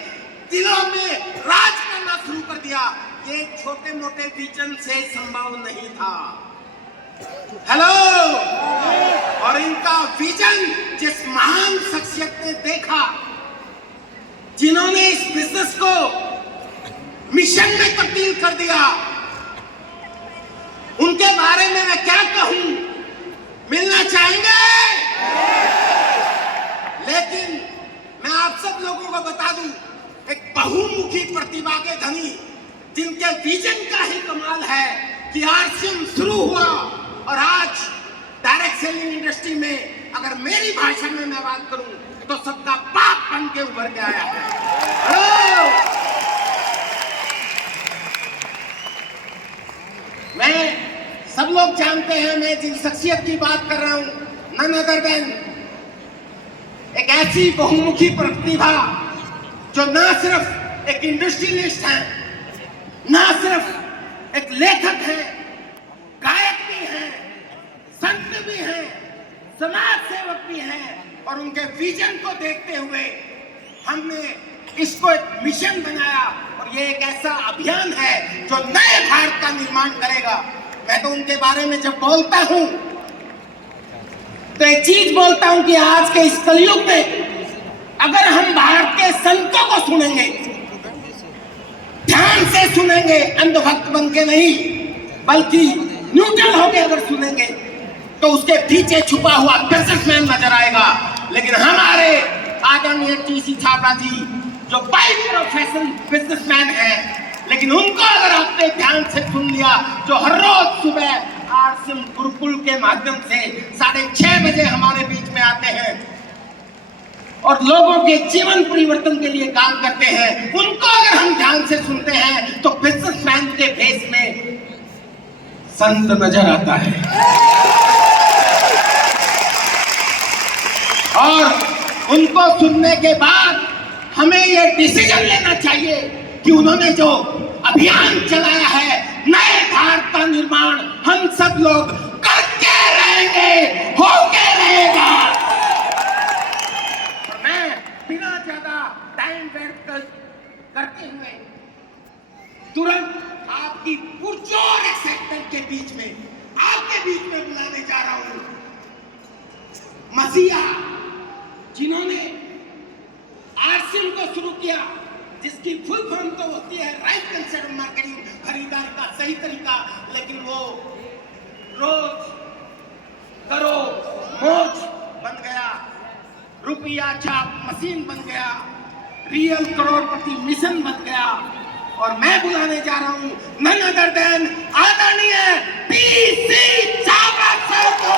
दिलों में राज करना शुरू कर दिया। ये छोटे मोटे विजन से संभव नहीं था। हेलो, और इनका विजन जिस महान शख्सियत ने देखा, जिन्होंने इस बिजनेस को मिशन में तब्दील कर दिया, उनके बारे में मैं क्या कहूं? मिलना चाहेंगे? लेकिन मैं आप सब लोगों को बता दूं, एक बहुमुखी प्रतिभा के धनी जिनके विजन का ही कमाल है कि आरसीएम शुरू हुआ और आज डायरेक्ट सेलिंग इंडस्ट्री में अगर मेरी भाषा में मैं बात करूं तो सबका बाप बन के उभर के आया है। मैं सब लोग जानते हैं मैं जिन शख्सियत की बात कर रहा हूं, नन अदर देन एक ऐसी बहुमुखी प्रतिभा जो ना सिर्फ एक इंडस्ट्रियलिस्ट है, ना सिर्फ एक लेखक है, गायक भी है, संत भी है, समाज सेवक भी है। और उनके विजन को देखते हुए हमने इसको एक मिशन बनाया और ये एक ऐसा अभियान है जो नए भारत का निर्माण करेगा। मैं तो उनके बारे में जब बोलता हूं तो एक चीज बोलता हूं कि आज के इस कलयुग में अगर हम भारत के संतों को सुनेंगे, ध्यान से सुनेंगे, अंधभक्त बन के नहीं बल्कि न्यूट्रल होकर अगर सुनेंगे तो उसके पीछे छुपा हुआ बिजनेसमैन नजर आएगा। लेकिन हमारे आदरणीय टीसी छाबड़ा जी जो बाय प्रोफेशन बिजनेसमैन है, लेकिन उनको अगर आपने ध्यान से सुन लिया, जो हर रोज सुबह आरसीएम गुरुकुल के माध्यम से 6:30 बजे हमारे बीच में आते हैं, और लोगों के जीवन परिवर्तन के लिए काम करते हैं, उनको अगर हम ध्यान से सुनते हैं तो बिजनेसमैन के फेस में संत नजर आता है। और उनको सुनने के बाद हमें यह डिसीजन लेना चाहिए कि उन्होंने जो अभियान चलाया है नए भारत का निर्माण हम सब लोग करके रहेंगे, होके रहेगा। मैं बिना ज्यादा टाइम वेस्ट करते हुए तुरंत आपकी पुरजोर एक्साइटमेंट के बीच में आपके बीच में बुलाने जा रहा हूं मसीहा, जिन्होंने आरसीएम को शुरू किया, जिसकी फुल फॉर्म तो होती है राइट कंसेप्ट मार्केटिंग, खरीदारी का सही तरीका, लेकिन वो रोज करो मोज बन गया, रुपया छाप मशीन बन गया, रियल करोड़पति मिशन बन गया। और मैं बुलाने जा रहा हूं नन अदर देन आदरणीय पीसी चावड़ा सर को।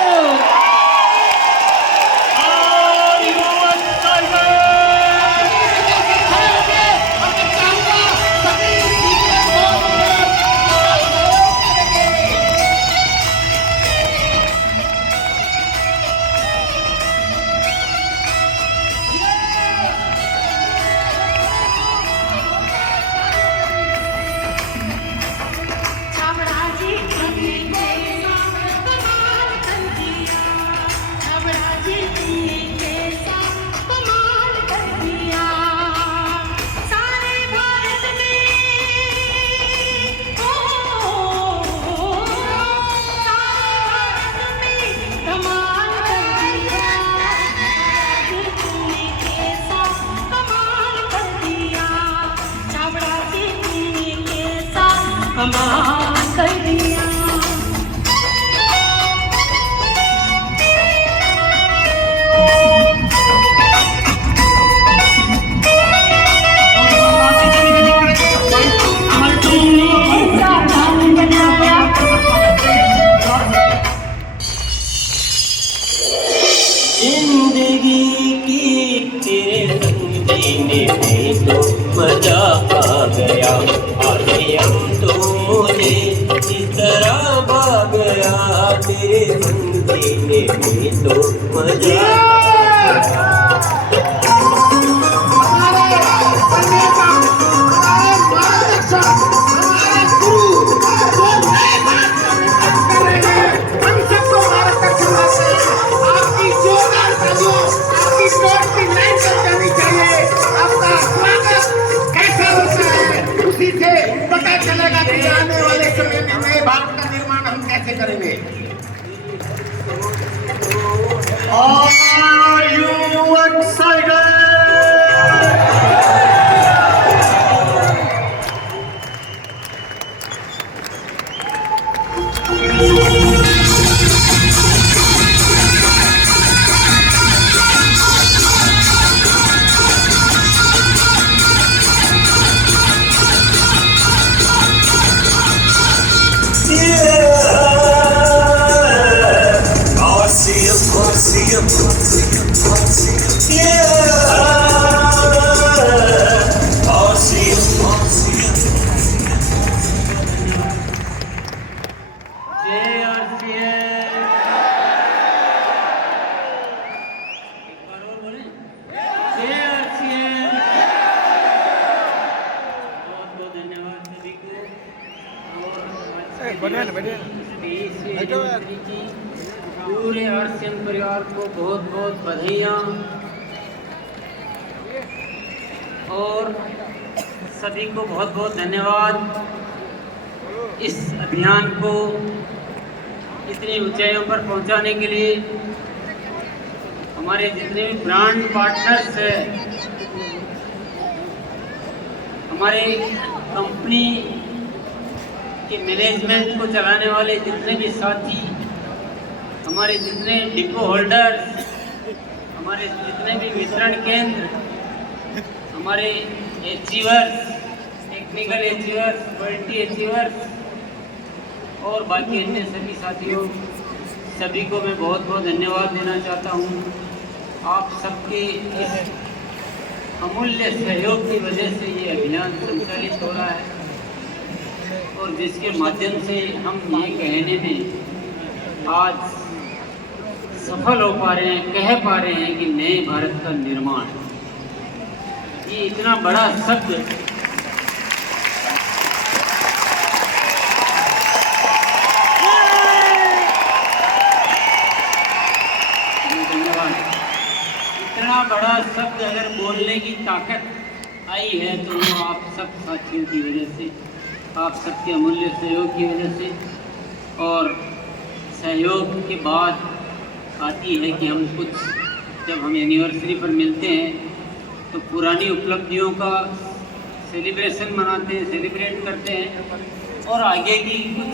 कमाल कर दिया। जिंदगी की तेरे रंग देने में तो मजा आ गया, आ गया तो मुझे इस तरह भा गया, तेरे रंग देने में तो मजा आ गया। पता चलेगा कि आने वाले समय में नए भारत का निर्माण हम कैसे करेंगे। Are you excited? पूरे आरसीएम परिवार को बहुत बहुत बधाइयाँ और सभी को बहुत बहुत धन्यवाद। इस अभियान को इतनी ऊंचाइयों पर पहुंचाने के लिए हमारे जितने भी ब्रांड पार्टनर्स हैं, हमारे कंपनी के मैनेजमेंट को चलाने वाले जितने भी साथी, हमारे जितने डिपो होल्डर्स, हमारे जितने भी वितरण केंद्र, हमारे achievers, technical achievers, quality achievers और बाकी अन्य सभी साथियों, सभी को मैं बहुत बहुत धन्यवाद देना चाहता हूँ। आप सबके इस अमूल्य सहयोग की वजह से ये अभियान संचालित हो रहा है और जिसके माध्यम से हम ये कहने में आज सफल हो पा रहे हैं, कह पा रहे हैं कि नए भारत का निर्माण। ये इतना बड़ा शब्द इतना बड़ा शब्द अगर बोलने की ताकत आई है तो वो आप सब साथियों की वजह से, आप सबके अमूल्य सहयोग की वजह से। और सहयोग के बाद आती है कि हम कुछ, जब हम एनिवर्सरी पर मिलते हैं तो पुरानी उपलब्धियों का सेलिब्रेशन मनाते हैं, सेलिब्रेट करते हैं और आगे की कुछ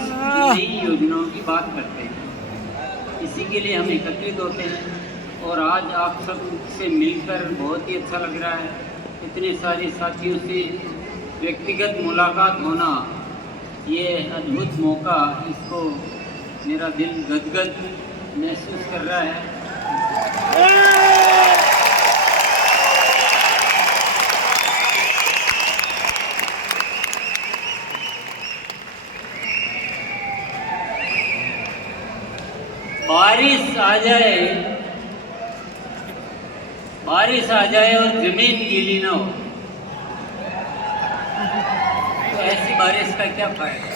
नई योजनाओं की बात करते हैं। इसी के लिए हम एकत्रित होते हैं और आज आप सब से मिलकर बहुत ही अच्छा लग रहा है। इतने सारे साथियों से व्यक्तिगत मुलाकात होना, ये अद्भुत मौका, इसको मेरा दिल गदगद महसूस कर रहा है। बारिश आ जाए और जमीन गीली ना हो तो ऐसी बारिश का क्या फायदा।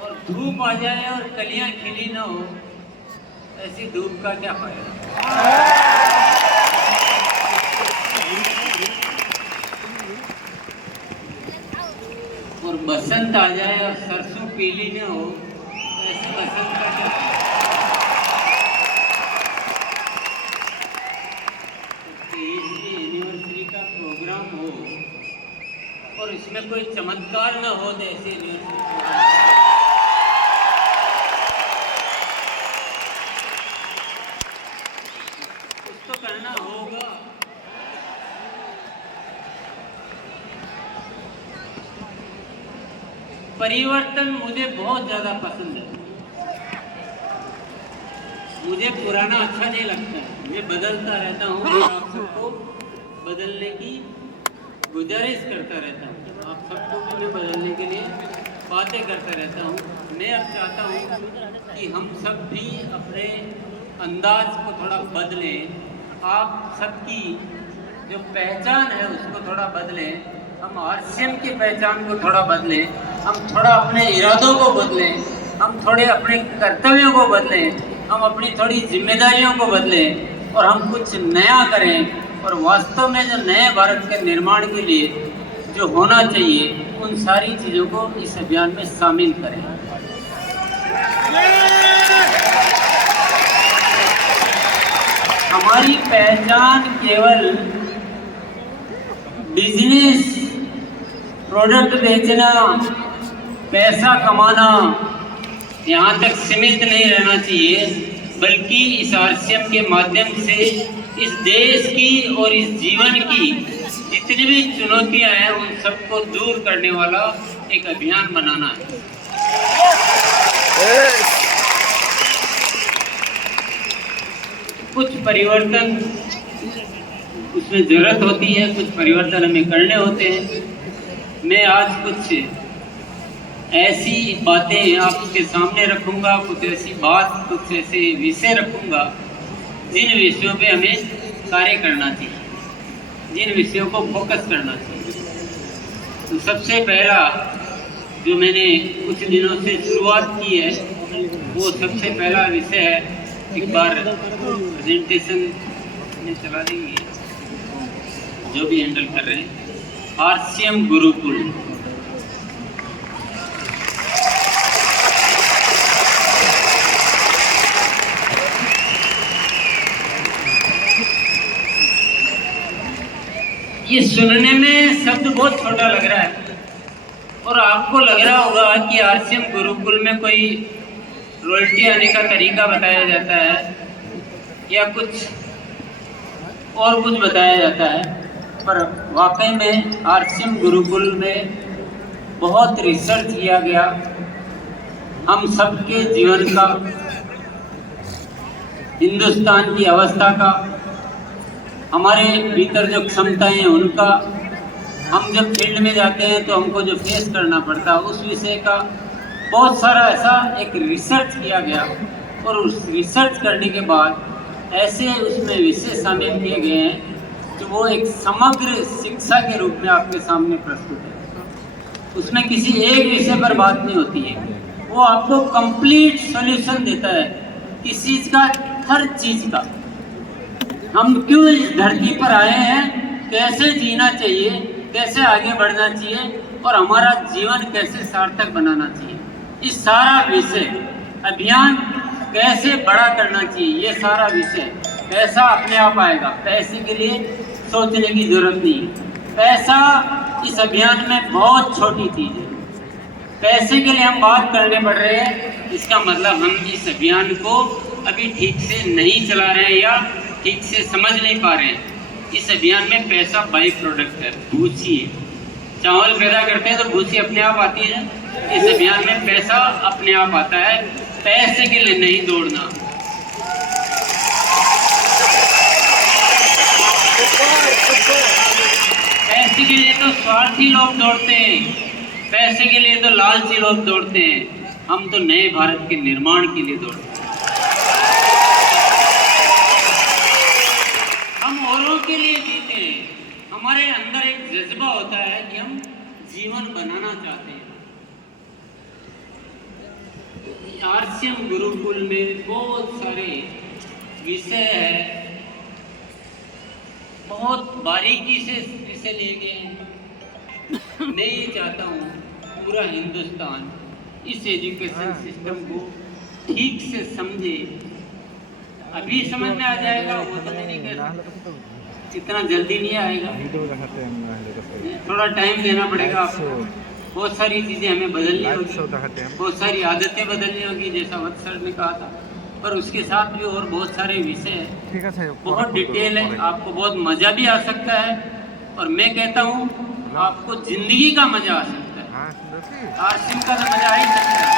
और धूप आ जाए और कलियां खिली ना हो, ऐसी धूप का क्या फायदा। और बसंत आ जाए और सरसों पीली न हो, तो ऐसे बसंत का क्या एनिवर्सरी का प्रोग्राम हो और इसमें कोई चमत्कार न हो, जैसे कुछ तो करना होगा। परिवर्तन मुझे बहुत ज़्यादा पसंद है। मुझे पुराना अच्छा नहीं लगता है, मैं बदलता रहता हूँ और आप सबको बदलने की गुजारिश करता रहता हूँ। आप सबको भी मैं बदलने के लिए बातें करता रहता हूँ। मैं अब चाहता हूँ कि हम सब भी अपने अंदाज को थोड़ा बदलें, आप सबकी जो पहचान है उसको थोड़ा बदलें, हम आरसीएम की पहचान को थोड़ा बदलें, हम थोड़ा अपने इरादों को बदलें, हम थोड़े अपने कर्तव्यों को बदलें, हम अपनी थोड़ी जिम्मेदारियों को बदलें और हम कुछ नया करें और वास्तव में जो नए भारत के निर्माण के लिए जो होना चाहिए उन सारी चीज़ों को इस अभियान में शामिल करें। हमारी पहचान केवल बिजनेस, प्रोडक्ट बेचना, पैसा कमाना यहाँ तक सीमित नहीं रहना चाहिए, बल्कि इस आरसीएम के माध्यम से इस देश की और इस जीवन की जितनी भी चुनौतियाँ हैं उन सबको दूर करने वाला एक अभियान बनाना है। कुछ परिवर्तन उसमें जरूरत होती है, कुछ परिवर्तन हमें करने होते हैं। मैं आज कुछ ऐसी बातें आपके सामने रखूंगा, कुछ ऐसी बात, कुछ ऐसे विषय रखूंगा जिन विषयों पे हमें कार्य करना चाहिए, जिन विषयों को फोकस करना चाहिए। तो सबसे पहला जो मैंने कुछ दिनों से शुरुआत की है वो सबसे पहला विषय है, एक बार प्रेजेंटेशन में चला देंगे जो भी हैंडल कर रहे हैं, आरसीएम गुरुकुल। ये सुनने में शब्द बहुत छोटा लग रहा है और आपको लग रहा होगा कि आरसीएम गुरुकुल में कोई रॉयल्टी आने का तरीका बताया जाता है या कुछ और कुछ बताया जाता है, पर वाकई में आरसीएम गुरुकुल में बहुत रिसर्च किया गया हम सबके जीवन का, हिंदुस्तान की अवस्था का, हमारे भीतर जो क्षमताएं हैं उनका, हम जब फील्ड में जाते हैं तो हमको जो फेस करना पड़ता है उस विषय का बहुत सारा ऐसा एक रिसर्च किया गया। और उस रिसर्च करने के बाद ऐसे उसमें विषय शामिल किए गए हैं कि वो एक समग्र शिक्षा के रूप में आपके सामने प्रस्तुत है। उसमें किसी एक विषय पर बात नहीं होती है, वो आपको कंप्लीट सॉल्यूशन देता है किस चीज़ का, हर चीज़ का। हम क्यों इस धरती पर आए हैं, कैसे जीना चाहिए, कैसे आगे बढ़ना चाहिए और हमारा जीवन कैसे सार्थक बनाना चाहिए, इस सारा विषय अभियान कैसे बड़ा करना चाहिए, ये सारा विषय। पैसा अपने आप आएगा, पैसे के लिए सोचने की जरूरत नहीं है। पैसा इस अभियान में बहुत छोटी चीज़ है। पैसे के लिए हम बात करने पड़ रहे हैं, इसका मतलब हम इस अभियान को अभी ठीक से नहीं चला रहे हैं या ठीक से समझ नहीं पा रहे हैं। इस अभियान में पैसा बाई प्रोडक्ट है, भूसी है। चावल पैदा करते हैं तो भूसी अपने आप आती है, इस अभियान में पैसा अपने आप आता है, पैसे के लिए नहीं दौड़ना। पैसे के लिए तो स्वार्थी लोग दौड़ते हैं, पैसे के लिए तो लालची लोग दौड़ते हैं, हम तो नए भारत के निर्माण के लिए दौड़ते हैं। हम औरों के लिए जीते हैं, हमारे अंदर एक जज्बा होता है कि हम जीवन बनाना चाहते हैं। आरसीएम गुरुकुल में बहुत सारे विषय है, बहुत बारीकी से विषय लिए गए हैं। मैं ये चाहता हूँ पूरा हिंदुस्तान इस एजुकेशन सिस्टम को ठीक से समझे। अभी समझ में आ जाएगा वो तो नहीं कह सकता, इतना जल्दी नहीं आएगा, थोड़ा टाइम देना पड़ेगा आपको। बहुत सारी चीज़ें हमें बदलनी होगी, बहुत सारी आदतें बदलनी होगी, जैसा वत्स सर ने कहा था। पर उसके साथ भी और बहुत सारे विषय हैं, बहुत डिटेल है, आपको बहुत मज़ा भी आ सकता है। और मैं कहता हूँ आपको ज़िंदगी का मज़ा आ सकता है। आरसीएम का तो मज़ा आ ही सकता है,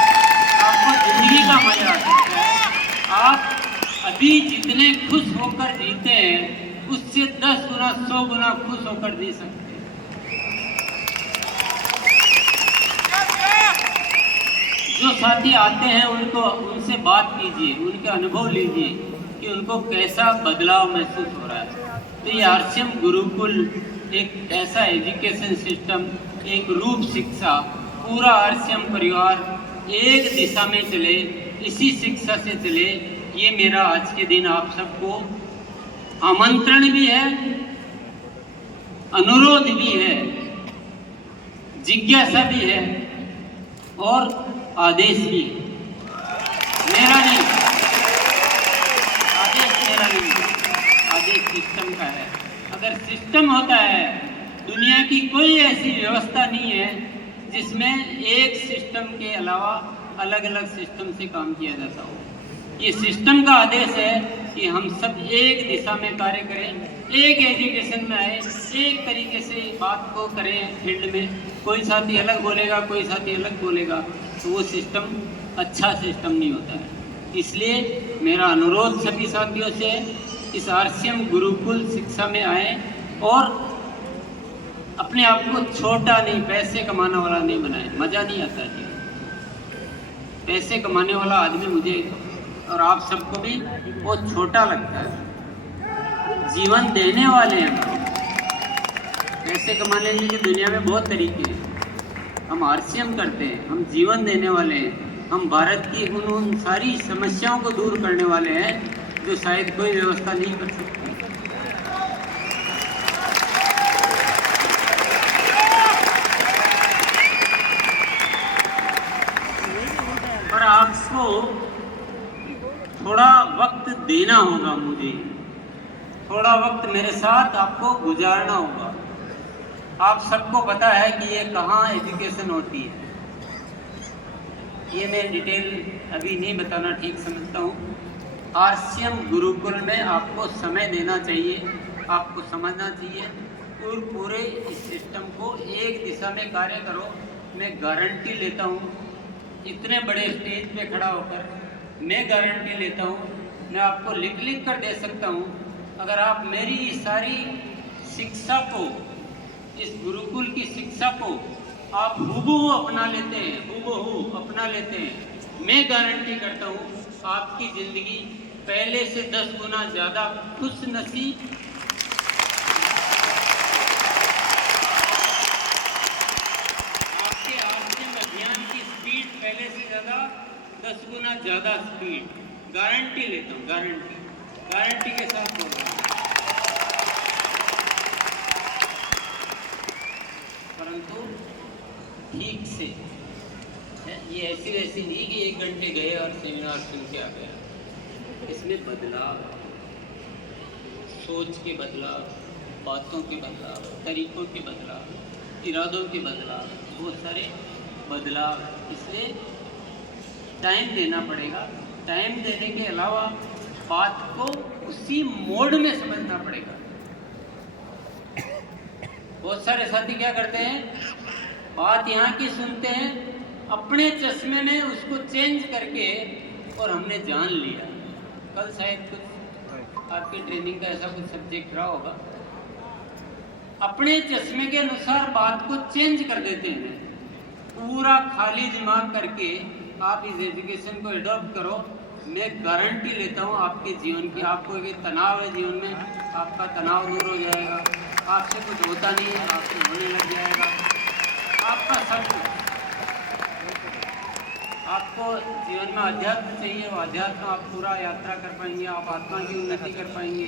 आपको ज़िंदगी का मज़ा आ सकता है। आप अभी जितने खुश होकर जीते हैं उससे 10 गुना 100 गुना खुश होकर जी सकते हैं। जो साथी आते हैं उनसे बात कीजिए, उनके अनुभव लीजिए कि उनको कैसा बदलाव महसूस हो रहा है। तो ये आरसीएम गुरुकुल एक ऐसा एजुकेशन सिस्टम, एक रूप शिक्षा, पूरा आरसीएम परिवार एक दिशा में चले, इसी शिक्षा से चले, ये मेरा आज के दिन आप सबको आमंत्रण भी है, अनुरोध भी है, जिज्ञासा भी है और आदेश भी। मेरा नहीं, आदेश मेरा नहीं, आदेश सिस्टम का है। अगर सिस्टम होता है, दुनिया की कोई ऐसी व्यवस्था नहीं है जिसमें एक सिस्टम के अलावा अलग अलग सिस्टम से काम किया जाता हो। ये सिस्टम का आदेश है कि हम सब एक दिशा में कार्य करें, एक एजुकेशन में आए, एक तरीके से बात को करें फील्ड में। कोई साथी अलग बोलेगा, कोई साथी अलग बोलेगा, तो वो सिस्टम अच्छा सिस्टम नहीं होता है। इसलिए मेरा अनुरोध सभी साथियों से, इस आरसीएम गुरुकुल शिक्षा में आए और अपने आप को छोटा नहीं, पैसे कमाने वाला नहीं बनाए। मज़ा नहीं आता जी, पैसे कमाने वाला आदमी मुझे और आप सबको भी बहुत छोटा लगता है। जीवन देने वाले हैं। पैसे कमाने की दुनिया में बहुत तरीके हैं, हम आरसीएम करते हैं, हम जीवन देने वाले हैं। हम भारत की उन सारी समस्याओं को दूर करने वाले हैं जो शायद कोई व्यवस्था नहीं कर सकती। पर आपको थोड़ा वक्त देना होगा, मुझे थोड़ा वक्त मेरे साथ आपको गुजारना होगा। आप सबको पता है कि ये कहाँ एजुकेशन होती है, ये मैं डिटेल अभी नहीं बताना ठीक समझता हूँ। आरसीएम गुरुकुल में आपको समय देना चाहिए, आपको समझना चाहिए और पूरे इस सिस्टम को एक दिशा में कार्य करो। मैं गारंटी लेता हूँ, इतने बड़े स्टेज पे खड़ा होकर मैं गारंटी लेता हूँ, मैं आपको लिख लिख कर दे सकता हूँ, अगर आप मेरी सारी शिक्षा को, इस गुरुकुल की शिक्षा को आप हूबहू अपना लेते हैं, हूबहू अपना लेते हैं, मैं गारंटी करता हूँ आपकी ज़िंदगी पहले से 10 गुना ज़्यादा खुश नसीब, आपके आर्सियम अभियान की स्पीड पहले से ज़्यादा 10 गुना ज़्यादा स्पीड, गारंटी लेता हूँ, गारंटी के साथ बोल रहा हूँ। परंतु ठीक से, ये ऐसी वैसी नहीं कि 1 घंटे गए और सेमिनार सुन के आ गया, इसमें बदलाव, सोच के बदलाव, बातों के बदलाव, तरीकों के बदलाव, इरादों के बदलाव, बहुत सारे बदलाव, इसलिए टाइम देना पड़ेगा। टाइम देने के अलावा बात को उसी मोड में समझना पड़ेगा। बहुत सारे साथी क्या करते हैं, बात यहाँ की सुनते हैं, अपने चश्मे में उसको चेंज करके और हमने जान लिया। कल शायद कुछ आपकी ट्रेनिंग का ऐसा कुछ सब्जेक्ट रहा होगा, अपने चश्मे के अनुसार बात को चेंज कर देते हैं। पूरा खाली दिमाग करके आप इस एजुकेशन को एडॉप्ट करो, मैं गारंटी लेता हूँ आपके जीवन की, आपको एक तनाव है जीवन में, आपका तनाव दूर हो जाएगा, आपसे कुछ होता नहीं है, आपसे होने लग जाएगा, आपका सब कुछ। आपको जीवन में अध्यात्म चाहिए, वो अध्यात्म आप पूरा यात्रा कर पाएंगे, आप आत्मा की उन्नति कर पाएंगे,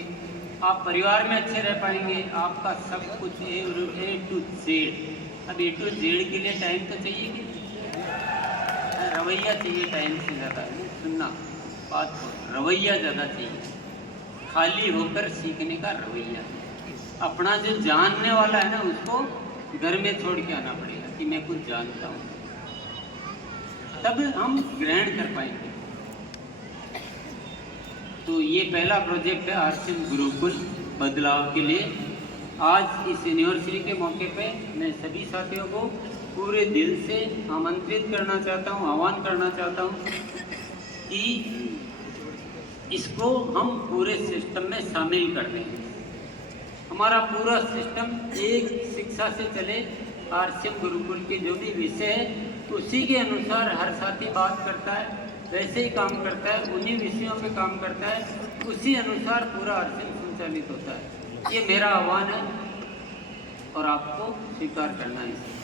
आप परिवार में अच्छे रह पाएंगे, आपका सब कुछ A to Z। अब A to Z के लिए टाइम तो चाहिए कि रवैया चाहिए, टाइम से ज़्यादा सुनना बात को, रवैया ज़्यादा चाहिए, खाली होकर सीखने का रवैया। अपना जो जानने वाला है ना, उसको घर में छोड़ के आना पड़ेगा कि मैं कुछ जानता हूँ, तब हम ग्रहण कर पाएंगे। तो ये पहला प्रोजेक्ट है आरसीएम गुरुकुल बदलाव के लिए। आज इस यूनिवर्सिटी के मौके पे मैं सभी साथियों को पूरे दिल से आमंत्रित करना चाहता हूँ, आह्वान करना चाहता हूँ कि इसको हम पूरे सिस्टम में शामिल कर दें। हमारा पूरा सिस्टम एक शिक्षा से चले, आरसीएम गुरुकुल के जो भी विषय है उसी के अनुसार हर साथी बात करता है, वैसे ही काम करता है, उन्हीं विषयों पे काम करता है, उसी अनुसार पूरा आरसीएम संचालित होता है। ये मेरा आह्वान है और आपको स्वीकार करना है इसे।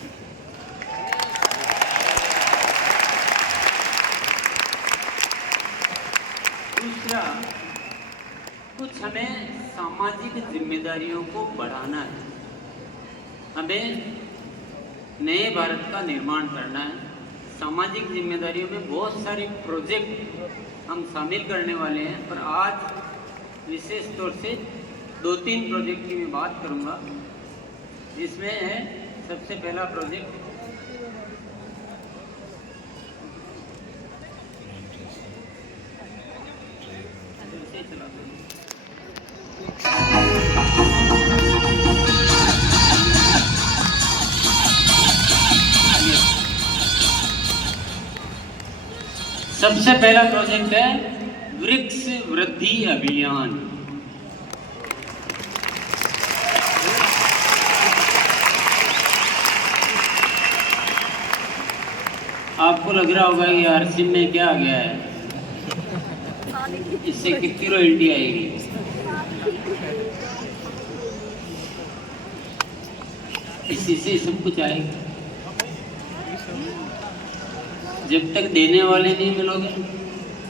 दूसरा, कुछ हमें सामाजिक जिम्मेदारियों को बढ़ाना है, हमें नए भारत का निर्माण करना है। सामाजिक जिम्मेदारियों में बहुत सारे प्रोजेक्ट हम शामिल करने वाले हैं, पर आज विशेष तौर से 2-3 प्रोजेक्ट की मैं बात करूंगा, जिसमें है सबसे पहला प्रोजेक्ट सबसे पहला प्रोजेक्ट है वृक्ष वृद्धि अभियान। आपको लग रहा होगा कि आरसीएम में क्या आ गया है, इससे कितनी रॉयल्टी आएगी। इसी से सब कुछ आएगा। जब तक देने वाले नहीं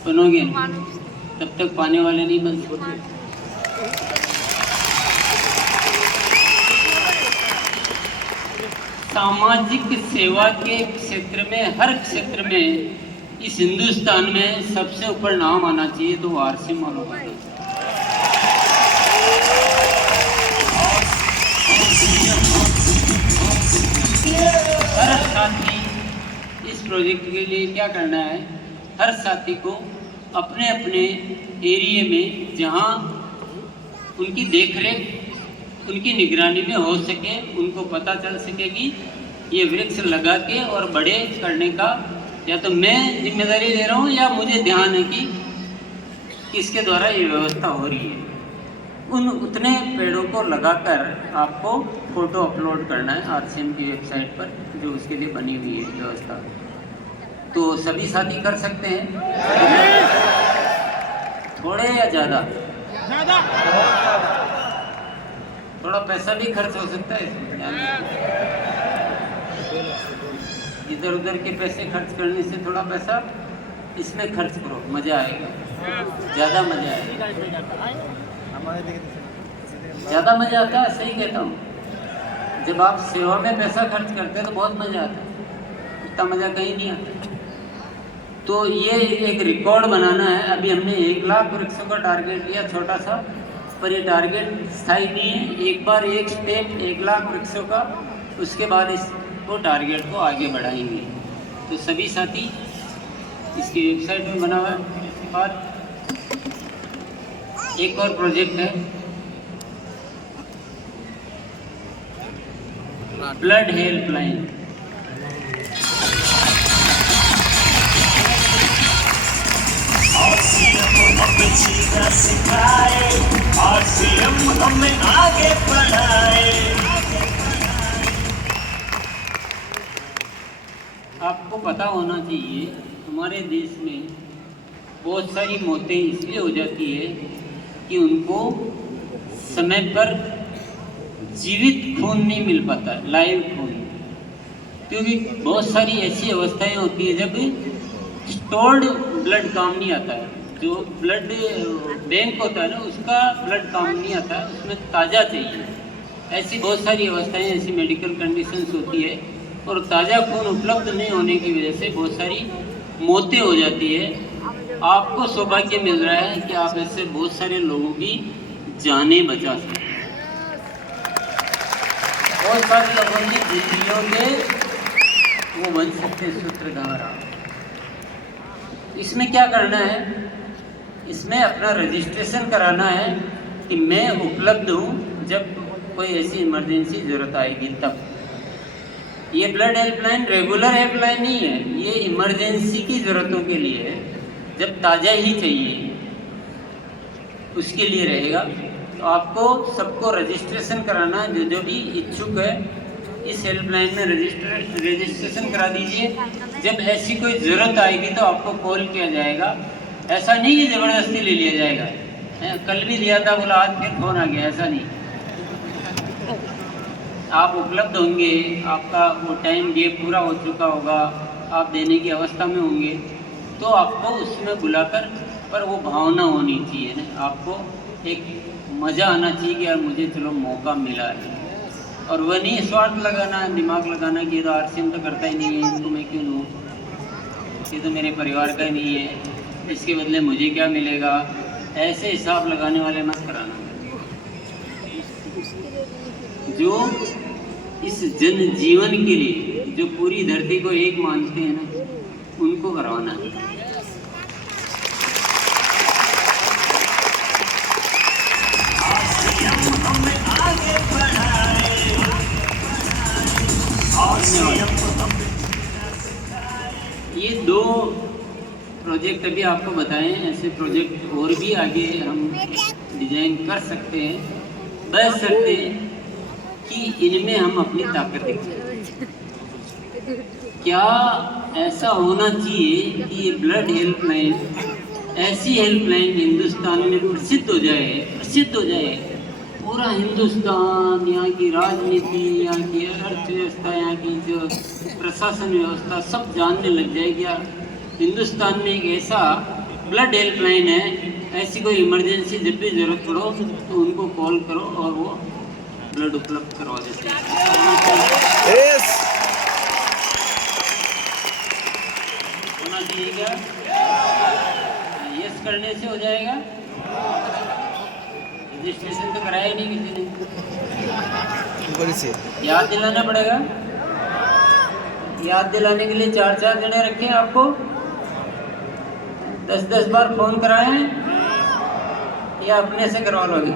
बनोगे तब तक पाने वाले नहीं बन सकते। सामाजिक सेवा के क्षेत्र में, हर क्षेत्र में इस हिंदुस्तान में सबसे ऊपर नाम आना चाहिए, तो आरसीएम वालों का। हर साथी इस प्रोजेक्ट के लिए क्या करना है, हर साथी को अपने अपने एरिया में जहाँ उनकी देखरेख, उनकी निगरानी में हो सके, उनको पता चल सकेगी ये वृक्ष लगा के और बड़े करने का या तो मैं जिम्मेदारी ले रहा हूँ या मुझे ध्यान है कि किसके द्वारा ये व्यवस्था हो रही है। उतने पेड़ों को लगाकर आपको फोटो अपलोड करना है आरसीएम की वेबसाइट पर, जो उसके लिए बनी हुई है व्यवस्था। तो सभी साथी कर सकते हैं, थोड़े या ज़्यादा, थोड़ा पैसा भी खर्च हो सकता है इसमें। इधर उधर के पैसे खर्च करने से थोड़ा पैसा इसमें खर्च करो, मज़ा आएगा, ज़्यादा मज़ा आएगा। ज़्यादा मज़ा आता है, सही कहता हूँ। जब आप सेवा में पैसा खर्च करते हैं तो बहुत मज़ा आता है, इतना मज़ा कहीं नहीं आता। तो ये एक रिकॉर्ड बनाना है। अभी हमने 1 लाख वृक्षों का टारगेट लिया, छोटा सा, पर ये टारगेट स्थायी नहीं है। एक बार एक स्टेप 1 लाख वृक्षों का, उसके बाद इसको टारगेट को आगे बढ़ाएंगे। तो सभी साथी इसकी वेबसाइट में बना हुआ है। इसके बाद एक और प्रोजेक्ट है, ब्लड हेल्पलाइन। हमें आगे बढ़ाए। आपको पता होना चाहिए हमारे देश में बहुत सारी मौतें इसलिए हो जाती है कि उनको समय पर जीवित खून नहीं मिल पाता, लाइव खून। क्योंकि बहुत सारी ऐसी अवस्थाएं होती है जब स्टोर्ड ब्लड काम नहीं आता है, जो ब्लड बैंक होता है ना, उसका ब्लड काम नहीं आता, उसमें ताज़ा चाहिए। ऐसी बहुत सारी अवस्थाएं, ऐसी मेडिकल कंडीशंस होती है, और ताज़ा खून उपलब्ध नहीं होने की वजह से बहुत सारी मौतें हो जाती है। आपको सौभाग्य मिल रहा है कि आप ऐसे बहुत सारे लोगों की जानें बचा सकते हैं। बहुत सारे लोगों की जिंदगियों के वो बन सकते हैं सूत्रधार। इसमें क्या करना है, इसमें अपना रजिस्ट्रेशन कराना है कि मैं उपलब्ध हूँ जब कोई ऐसी इमरजेंसी ज़रूरत आएगी तब। ये ब्लड हेल्पलाइन रेगुलर हेल्पलाइन नहीं है, ये इमरजेंसी की ज़रूरतों के लिए है, जब ताज़ा ही चाहिए उसके लिए रहेगा। तो आपको सबको रजिस्ट्रेशन कराना, जो भी इच्छुक है इस हेल्पलाइन में रजिस्ट्रेशन करा दीजिए। जब ऐसी कोई ज़रूरत आएगी तो आपको कॉल किया जाएगा। ऐसा नहीं कि ज़बरदस्ती ले लिया जाएगा, कल भी लिया था, बोला आज फिर फ़ोन आ गया, ऐसा नहीं। आप उपलब्ध होंगे, आपका वो टाइम गेप पूरा हो चुका होगा, आप देने की अवस्था में होंगे, तो आपको उसमें बुलाकर, पर वो भावना होनी चाहिए ना, आपको एक मज़ा आना चाहिए कि यार मुझे चलो मौका मिला है। और वह नहीं स्वार्थ लगाना, दिमाग लगाना कि ये तो आरसीएम तो करता ही नहीं है, इसको मैं क्यों लूँ, ये तो मेरे परिवार का ही नहीं है, इसके बदले मुझे क्या मिलेगा। ऐसे हिसाब लगाने वाले मत कराना। जो इस जन जीवन के लिए, जो पूरी धरती को एक मानते हैं ना, उनको करवाना है। ये 2 प्रोजेक्ट अभी आपको बताएं, ऐसे प्रोजेक्ट और भी आगे हम डिजाइन कर सकते हैं, बशर्ते कि इनमें हम अपनी ताकत दिखाएं। क्या ऐसा होना चाहिए कि ये ब्लड हेल्पलाइन, ऐसी हेल्पलाइन हिंदुस्तान में प्रसिद्ध हो जाए, पूरा हिंदुस्तान, यहाँ की राजनीति, यहाँ की अर्थव्यवस्था, यहाँ की जो प्रशासन व्यवस्था सब जानने लग जाएगी यार हिंदुस्तान में एक ऐसा ब्लड हेल्पलाइन है। ऐसी कोई इमरजेंसी जब भी ज़रूरत पड़ो तो उनको कॉल करो और वो ब्लड उपलब्ध करवा देते हैं। होना चाहिए क्या? यस करने से हो जाएगा। रजिस्ट्रेशन तो कराया नहीं किसी ने, याद दिलाना पड़ेगा। याद दिलाने के लिए 4-4 जने रखें, आपको 10-10 बार फोन कराएं या अपने से करवा लोगे?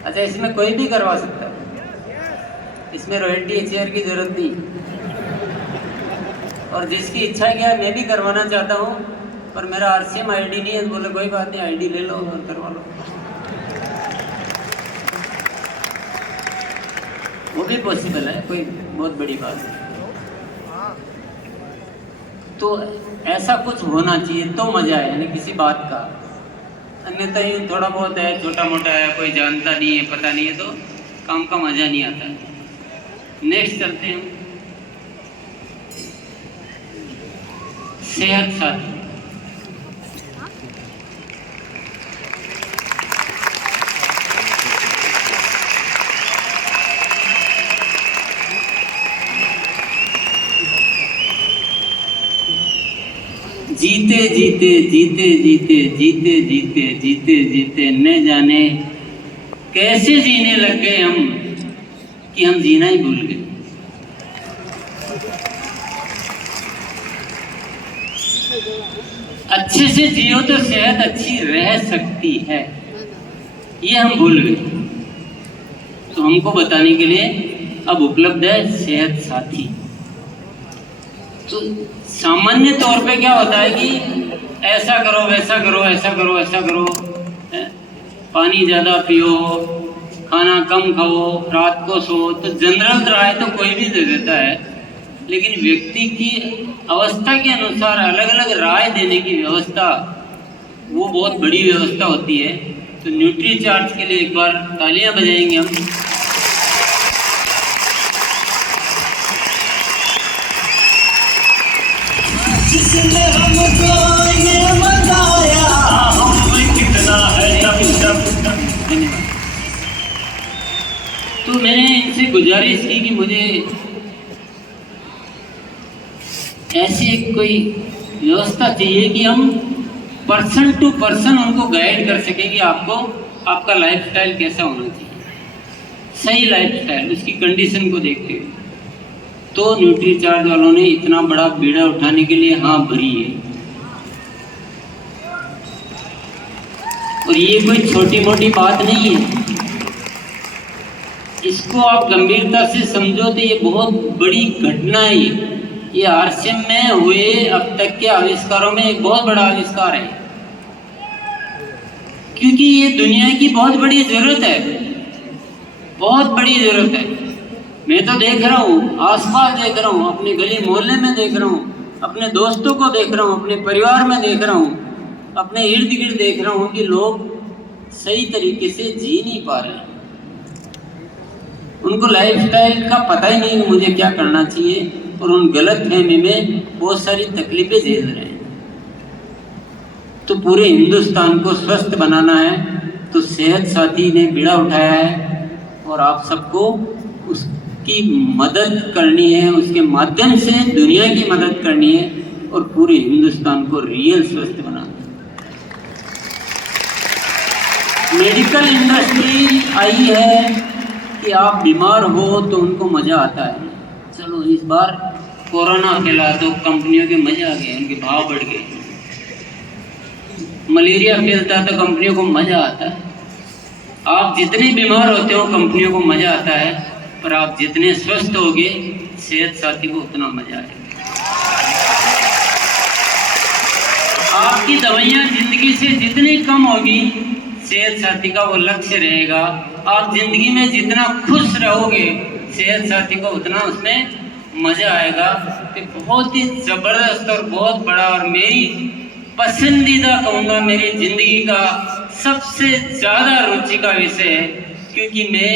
अच्छा, इसमें कोई भी करवा सकता है। इसमें रॉयल्टी शेयर की जरूरत नहीं। और जिसकी इच्छा है क्या मैं भी करवाना चाहता हूँ, पर मेरा आरसीएम आईडी नहीं है, तो बोले कोई बात नहीं, आईडी ले लो और करवा लो। वो भी पॉसिबल है, कोई बहुत बड़ी बात नहीं। तो ऐसा कुछ होना चाहिए तो मजा है, यानी किसी बात का। अन्यथा ही थोड़ा बहुत है, छोटा मोटा है, कोई जानता नहीं है, पता नहीं है, तो काम का मजा नहीं आता। नेक्स्ट चलते हैं, सेहत साथी। जीते जीते जीते जीते जीते जीते जीते जीते न जाने कैसे जीने लग गए हम कि हम जीना ही भूल गए। अच्छे से जियो तो सेहत अच्छी रह सकती है, ये हम भूल गए। तो हमको बताने के लिए अब उपलब्ध है सेहत साथी। तो सामान्य तौर पे क्या होता है कि ऐसा करो, वैसा करो, ऐसा करो, ऐसा करो, पानी ज़्यादा पियो, खाना कम खाओ, रात को सो, तो जनरल राय तो कोई भी दे देता है। लेकिन व्यक्ति की अवस्था के अनुसार अलग अलग राय देने की व्यवस्था, वो बहुत बड़ी व्यवस्था होती है। तो न्यूट्री चार्ज के लिए एक बार तालियां बजाएंगे हम। जिसने हमको ये बताया हम कितना है तो मैंने इनसे गुजारिश की कि मुझे ऐसी कोई व्यवस्था चाहिए कि हम पर्सन टू पर्सन उनको गाइड कर सके कि आपको आपका लाइफस्टाइल कैसा होना चाहिए, सही लाइफस्टाइल, उसकी कंडीशन को देखते हुए। तो न्यूट्री चार्ज वालों ने इतना बड़ा बीड़ा उठाने के लिए हाँ भरी है। और ये कोई छोटी मोटी बात नहीं है, इसको आप गंभीरता से समझो तो ये बहुत बड़ी घटना है। ये आरसीएम में हुए अब तक के आविष्कारों में एक बहुत बड़ा आविष्कार है, क्योंकि ये दुनिया की बहुत बड़ी जरूरत है, बहुत बड़ी जरूरत है। मैं तो देख रहा हूँ, आसपास देख रहा हूँ, अपने गली मोहल्ले में देख रहा हूँ, अपने दोस्तों को देख रहा हूँ, अपने परिवार में देख रहा हूँ, अपने इर्द गिर्द देख रहा हूँ कि लोग सही तरीके से जी नहीं पा रहे। उनको लाइफस्टाइल का पता ही नहीं कि मुझे क्या करना चाहिए, और उन गलत फहमी में बहुत सारी तकलीफें झेल रहे हैं। तो पूरे हिंदुस्तान को स्वस्थ बनाना है तो सेहत साथी ने बीड़ा उठाया है, और आप सबको उसकी मदद करनी है, उसके माध्यम से दुनिया की मदद करनी है और पूरे हिंदुस्तान को रियल स्वस्थ बनाना है। मेडिकल इंडस्ट्री आई है कि आप बीमार हो तो उनको मज़ा आता है। चलो इस बार कोरोना फैला तो कंपनियों के मज़े आ गए, उनके भाव बढ़ गए। मलेरिया फैलता तो कंपनियों को मज़ा आता है। आप जितने बीमार होते हो कंपनियों को मज़ा आता है, पर आप जितने स्वस्थ होगे सेहत साथी को उतना मज़ा आएगा। आपकी दवाइयाँ जिंदगी से जितनी कम होगी सेहत साथी का वो लक्ष्य रहेगा। आप जिंदगी में जितना खुश रहोगे सेहत साथी को उतना उसमें मज़ा आएगा। कि बहुत ही ज़बरदस्त और बहुत बड़ा और मेरी पसंदीदा कहूँगा, मेरी ज़िंदगी का सबसे ज़्यादा रुचि का विषय है, क्योंकि मैं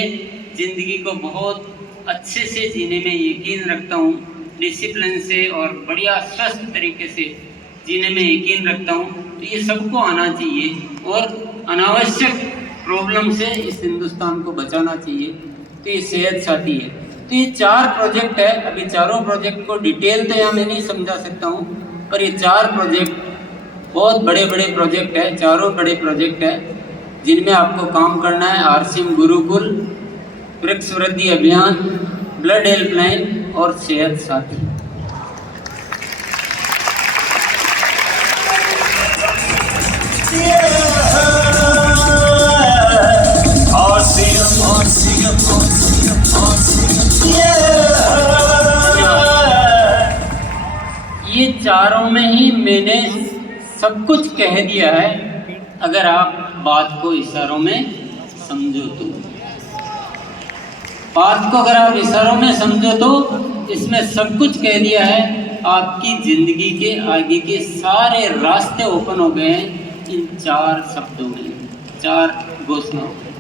ज़िंदगी को बहुत अच्छे से जीने में यकीन रखता हूँ, डिसिप्लिन से और बढ़िया स्वस्थ तरीके से जीने में यकीन रखता हूँ। तो ये सबको आना चाहिए और अनावश्यक प्रॉब्लम से इस हिंदुस्तान को बचाना चाहिए। तो ये सेहत साथी है। तो ये 4 प्रोजेक्ट है। अभी चारों प्रोजेक्ट को डिटेल तो यहाँ मैं नहीं समझा सकता हूँ, पर ये 4 प्रोजेक्ट बहुत बड़े बड़े प्रोजेक्ट है, चारों बड़े प्रोजेक्ट है जिनमें आपको काम करना है। आरसीएम गुरुकुल, वृक्ष वृद्धि अभियान, ब्लड हेल्पलाइन और सेहत साथी। चारों में ही मैंने सब कुछ कह दिया है, अगर आप बात को इशारों में समझो तो। बात को अगर आप इशारों में समझो तो इसमें सब कुछ कह दिया है। आपकी जिंदगी के आगे के सारे रास्ते ओपन हो गए हैं इन 4 शब्दों में, 4 घोषणाओं में।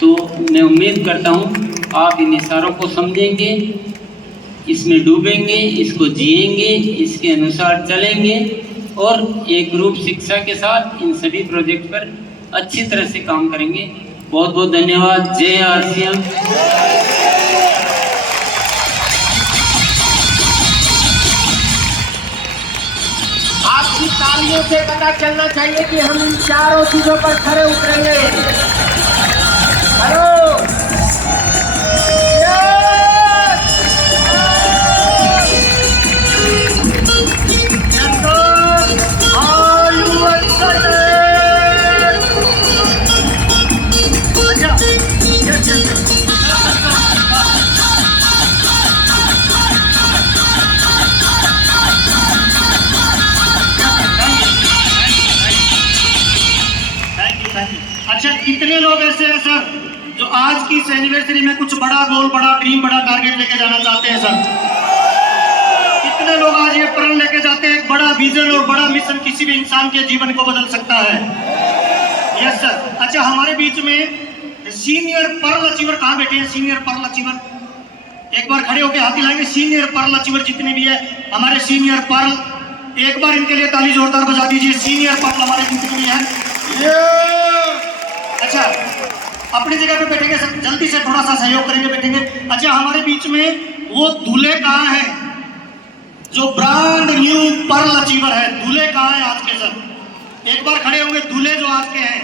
तो मैं उम्मीद करता हूँ आप इन इशारों को समझेंगे, इसमें डूबेंगे, इसको जिएंगे, इसके अनुसार चलेंगे और एक ग्रुप शिक्षा के साथ इन सभी प्रोजेक्ट पर अच्छी तरह से काम करेंगे। बहुत बहुत धन्यवाद। जय आरसीएम। आपकी तालियों से पता चलना चाहिए कि हम इन चारों चीजों पर खरे उतरेंगे। हेलो, अच्छा, कितने लोग ऐसे हैं सर जो आज की इस एनिवर्सरी में कुछ बड़ा गोल, बड़ा ड्रीम, बड़ा टारगेट लेके जाना चाहते हैं सर? कितने लोग आज ये प्रण लेके जाते हैं, एक बड़ा विजन और बड़ा मिशन किसी भी इंसान के जीवन को बदल सकता है? Yes sir. अच्छा, हमारे बीच में सीनियर पर्ल अचीवर कहाँ बैठे हैं? सीनियर पर्ल अचीवर एक बार खड़े होकर हाथ हिलाएंगे। सीनियर पर्ल अचीवर जितने भी है हमारे सीनियर पर्ल, एक बार इनके लिए ताली जोरदार बजा दीजिए। सीनियर पर्ल हमारे जितने भी हैं। अच्छा, अपनी जगह पे बैठेंगे सर, जल्दी से थोड़ा सा सहयोग करेंगे, बैठेंगे। अच्छा, हमारे बीच में वो दूल्हे कहाँ हैं जो ब्रांड न्यू पर्ल अचीवर है? दूल्हे कहाँ हैं आज के सर? एक बार खड़े होंगे दूल्हे जो आज के हैं,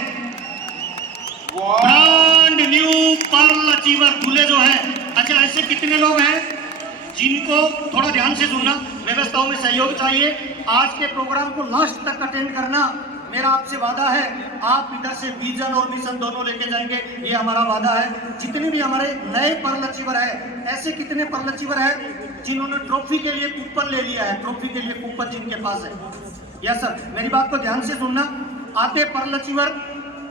ब्रांड न्यू पर्ल अचीवर दूल्हे जो है। अच्छा, ऐसे कितने लोग हैं जिनको, थोड़ा ध्यान से सुनना, व्यवस्थाओं में सहयोग चाहिए। आज के प्रोग्राम को लास्ट तक अटेंड करना मेरा आपसे वादा है। आप इधर से विजन और मिशन दोनों लेके जाएंगे, ये हमारा वादा है। जितने भी हमारे नए पर्ल अचीवर है, ऐसे कितने पर्ल अचीवर है जिन्होंने ट्रॉफी के लिए कूपन ले लिया है? ट्रॉफी के लिए कूपन जिनके पास है? यस सर, मेरी बात को ध्यान से सुनना। आधे पर्ल अचीवर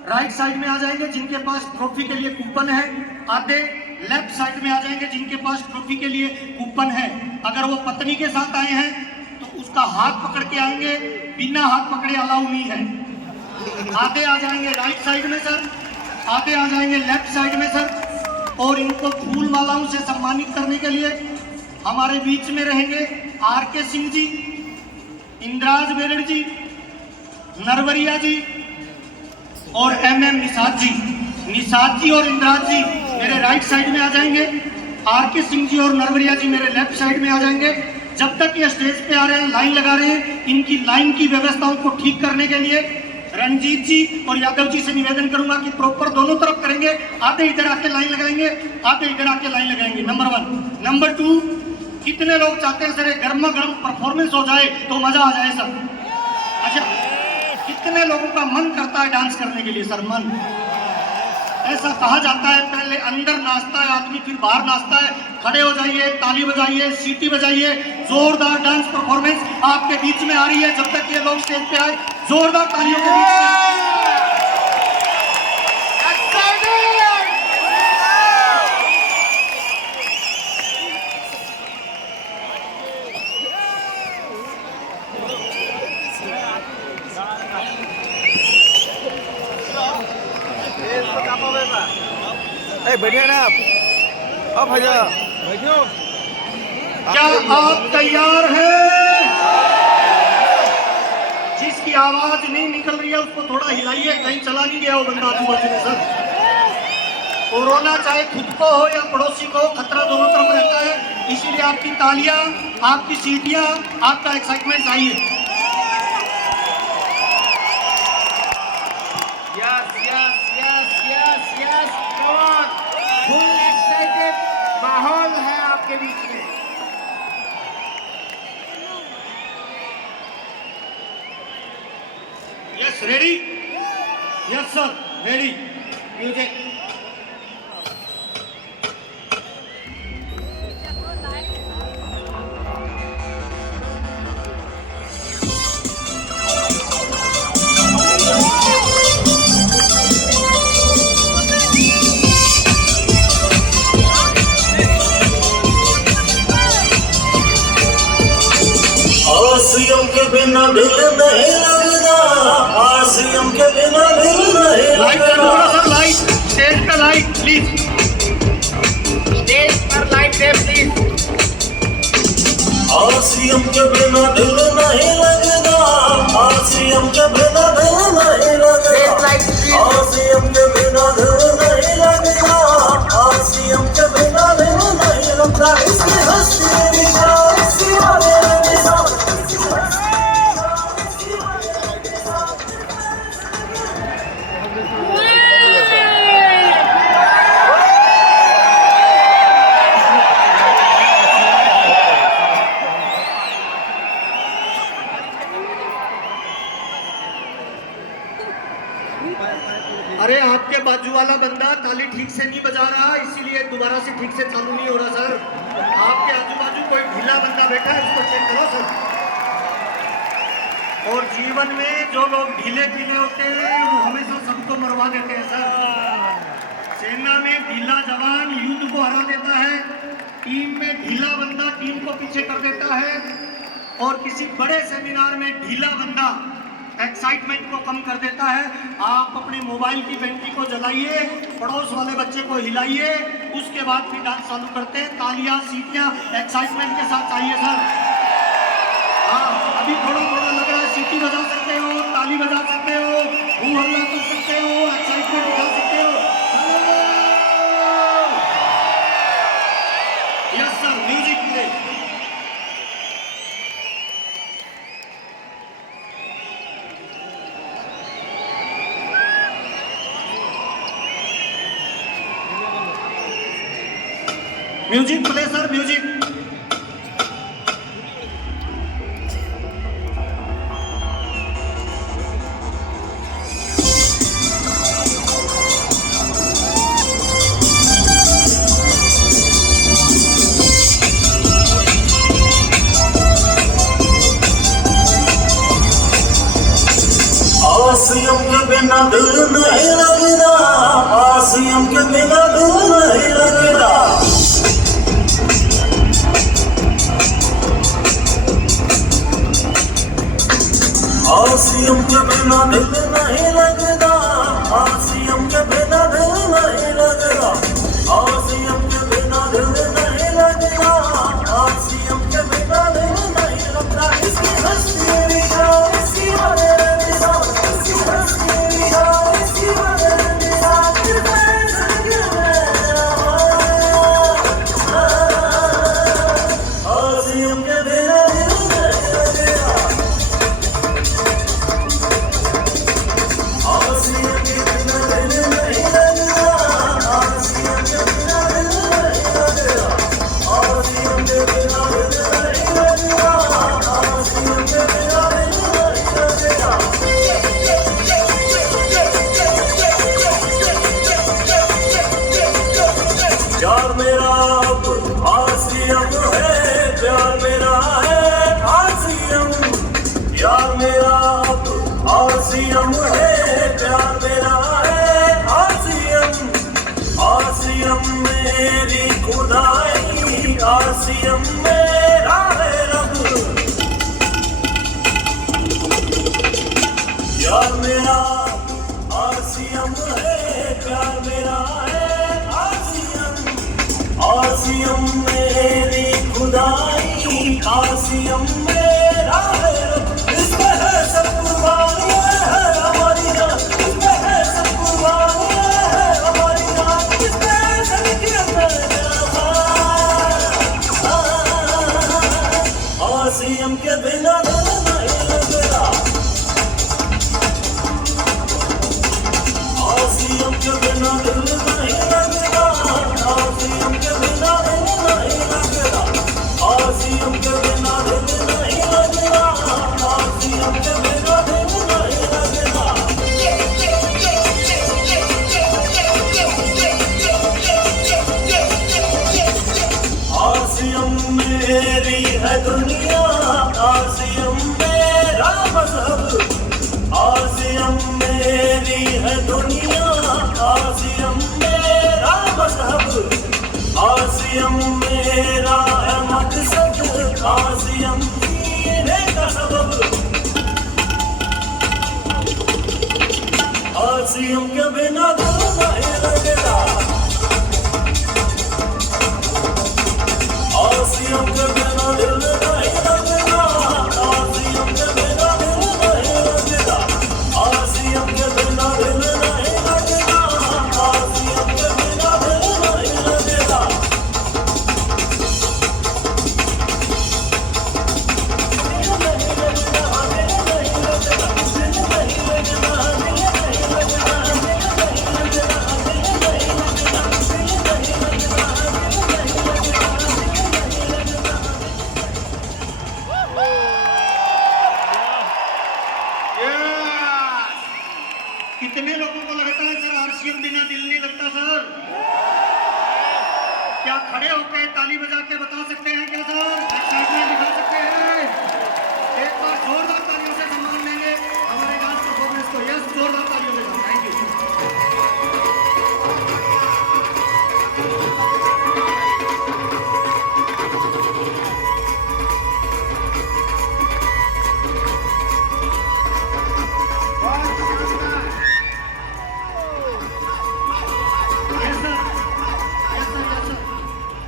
राइट साइड में आ जाएंगे जिनके पास ट्रॉफी के लिए कूपन है, आधे लेफ्ट साइड में आ जाएंगे जिनके पास ट्रॉफी के लिए कूपन है। अगर वो पत्नी के साथ आए हैं तो उसका हाथ पकड़ के आएंगे, बिना हाथ पकड़े अलाउ नहीं है। आधे आ जाएंगे राइट साइड में सर, आधे आ जाएंगे लेफ्ट साइड में सर। और इनको फूल मालाओं से सम्मानित करने के लिए हमारे बीच में रहेंगे आर.के. सिंह जी, इंद्राज बेरड़ जी, नरवरिया जी और एम.एम. निषाद जी। निषाद जी और इंद्राज जी मेरे राइट साइड में आ जाएंगे, आर.के. सिंह जी और नरवरिया जी मेरे लेफ्ट साइड में आ जाएंगे। जब तक ये स्टेज पे आ रहे हैं, लाइन लगा रहे हैं, इनकी लाइन की व्यवस्थाओं को ठीक करने के लिए रणजीत जी और यादव जी से निवेदन करूंगा कि प्रॉपर दोनों तरफ करेंगे। आधे इधर आके लाइन लगाएंगे, आधे इधर आके लाइन लगाएंगे। नंबर 1। नंबर 2, कितने लोग चाहते हैं सर एक गर्मा गर्म परफॉर्मेंस हो जाए तो मजा आ जाए सर? अच्छा, कितने लोगों का मन करता है डांस करने के लिए सर? मन, ऐसा कहा जाता है पहले अंदर नाचता है आदमी, फिर बाहर नाचता है। खड़े हो जाइए, ताली बजाइए, सीटी बजाइए। जोरदार डांस परफॉर्मेंस आपके बीच में आ रही है। जब तक ये लोग स्टेज पे आए, जोरदार तालियों के बीच में। बैठिए ना आप भैया, बैठो। क्या आप तैयार हैं? जिसकी आवाज नहीं निकल रही है उसको थोड़ा हिलाइए, कहीं चला नहीं गया वो बंदा आजू बाजू में सर। कोरोना चाहे खुद को हो या पड़ोसी को, खतरा दोनों तरफ रहता है। इसीलिए आपकी तालियां, आपकी सीटियां, आपका एक्साइटमेंट चाहिए। फुल एक्साइटेड माहौल है आपके बीच में। Yes, ready? Yes sir, ready. Music. बिना दिल नहीं लगता, आसियम के बिना दिल नहीं लगता। लाइट स्टेज पे लाइट प्लीज, स्टेज पर लाइट दे प्लीज। आसियम के बिना दिल नहीं लगता, आसियम के बिना दिल नहीं लगता, आसियम के बिना दिल नहीं लगता, आसियम के बिना दिल नहीं लगता। इसकी हंसी निशान सिवारे निशान। अरे आपके बाजू वाला बंदा ताली ठीक से नहीं बजा रहा, इसीलिए दोबारा से ठीक से चालू नहीं हो रहा सर। आपके आजू बाजू कोई ढीला बंदा बैठा है, इसको चेक करो सर। और जीवन में जो लोग ढीले ढीले होते हैं वो हमेशा सबको मरवा देते हैं सर। सेना में ढीला जवान युद्ध को हरा देता है, टीम में ढीला बंदा टीम को पीछे कर देता है, और किसी बड़े सेमिनार में ढीला बंदा एक्साइटमेंट को कम कर देता है। आप अपने मोबाइल की बैटरी को जलाइए, पड़ोस वाले बच्चे को हिलाइए, उसके बाद फिर डांस चालू करते हैं। तालियां सीटियां एक्साइटमेंट के साथ चाहिए सर। हाँ, अभी थोड़ा थोड़ा लग रहा है, सीटी बजा सकते हो, ताली बजा सकते हो, हू हल्ला कर सकते हो, एक्साइटमेंट दिखा सकते हो। Yes sir, music please. Music play sir, music. आसियम के बिना दिल नहीं लगता, आसियम के बिना दिल नहीं लगता। आसियम के बिना दिल नहीं लगता, आसियम के बिना दिल नहीं लगता, आसियम के बिना दिल नहीं लगता, आसियम के बिना दिल नहीं लगता। इसकी हंसी निशान सिवारे निशान, इसकी हंसी निशान सिवारे निशान। आसियम के बिना दिल नहीं लगता, आसियम के बिना दिल नहीं लगता, आसियम के बिना दिल नहीं लगता, आसियम के बिना दिल नहीं लगता, आसियम के बिना दिल नहीं लगता। प्यार मेरा अब आसियम है, प्यार मेरा है आसियम, प्यार मेरा अब आसियम है, प्यार मेरा है आसियम, आसियम मेरी खुदाई, आसियम मेरा है रब। प्यार मेरा आसियम है, प्यार मेरा है आसियम, आसियम मेरी खुदाई, आसियम मेरा है रब। इसमें है सब कुर्बानियां है हमारी जान, इसमें है सब कुर्बानियां है हमारी जान, इसमें है ज़िंदगी में आसियम के बिना दिल नहीं लगता, आसियम के बिना दिल नहीं लगता, आसियम के बिना दिल नहीं लगता, आसियम के बिना दिल नहीं लगता, आसियम के बिना दिल नहीं लगता। आसियम मेरी है दुनिया, आसियम मेरा मजहब, आसियम मेरी है दुनिया, आसियम मेरा मजहब, आसियम मेरा है मकसद, आसियम जीने का सबब। आरसीएम के बिना दिल नहीं लगेगा, आरसीएम के बिना दिल नहीं लगेगा, आरसीएम के बिना दिल नहीं लगेगा, आरसीएम के बिना दिल नहीं लगेगा, आरसीएम के बिना दिल नहीं लगेगा। कितने लोगों को लगता है सर आरसीएम बिना दिल नहीं लगता सर? क्या खड़े होकर ताली बजा के बता सकते हैं क्या सर? एक्साइटमेंट दिखा सकते हैं? एक बार जोरदार तालियों से सम्मान लेंगे हमारे डांस परफॉर्मेंस को। यस, जोरदार तालियों से। Thank you.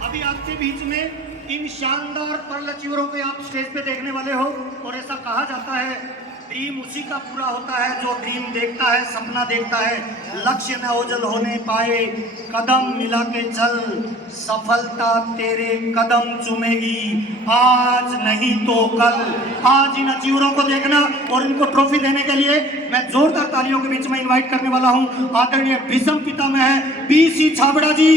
अभी आपके बीच में इन शानदार पर्ल अचीवरों को आप स्टेज पे देखने वाले हो, और ऐसा कहा जाता है ड्रीम उसी का पूरा होता है जो ड्रीम देखता है, सपना देखता है। लक्ष्य न ओझल होने पाए, कदम मिला के चल, सफलता तेरे कदम चूमेगी, आज नहीं तो कल। आज इन अचीवरों को देखना और इनको ट्रॉफी देने के लिए मैं जोरदार तालियों के बीच में इनवाइट करने वाला हूं आदरणीय भीष्म पितामह BC छाबड़ा जी।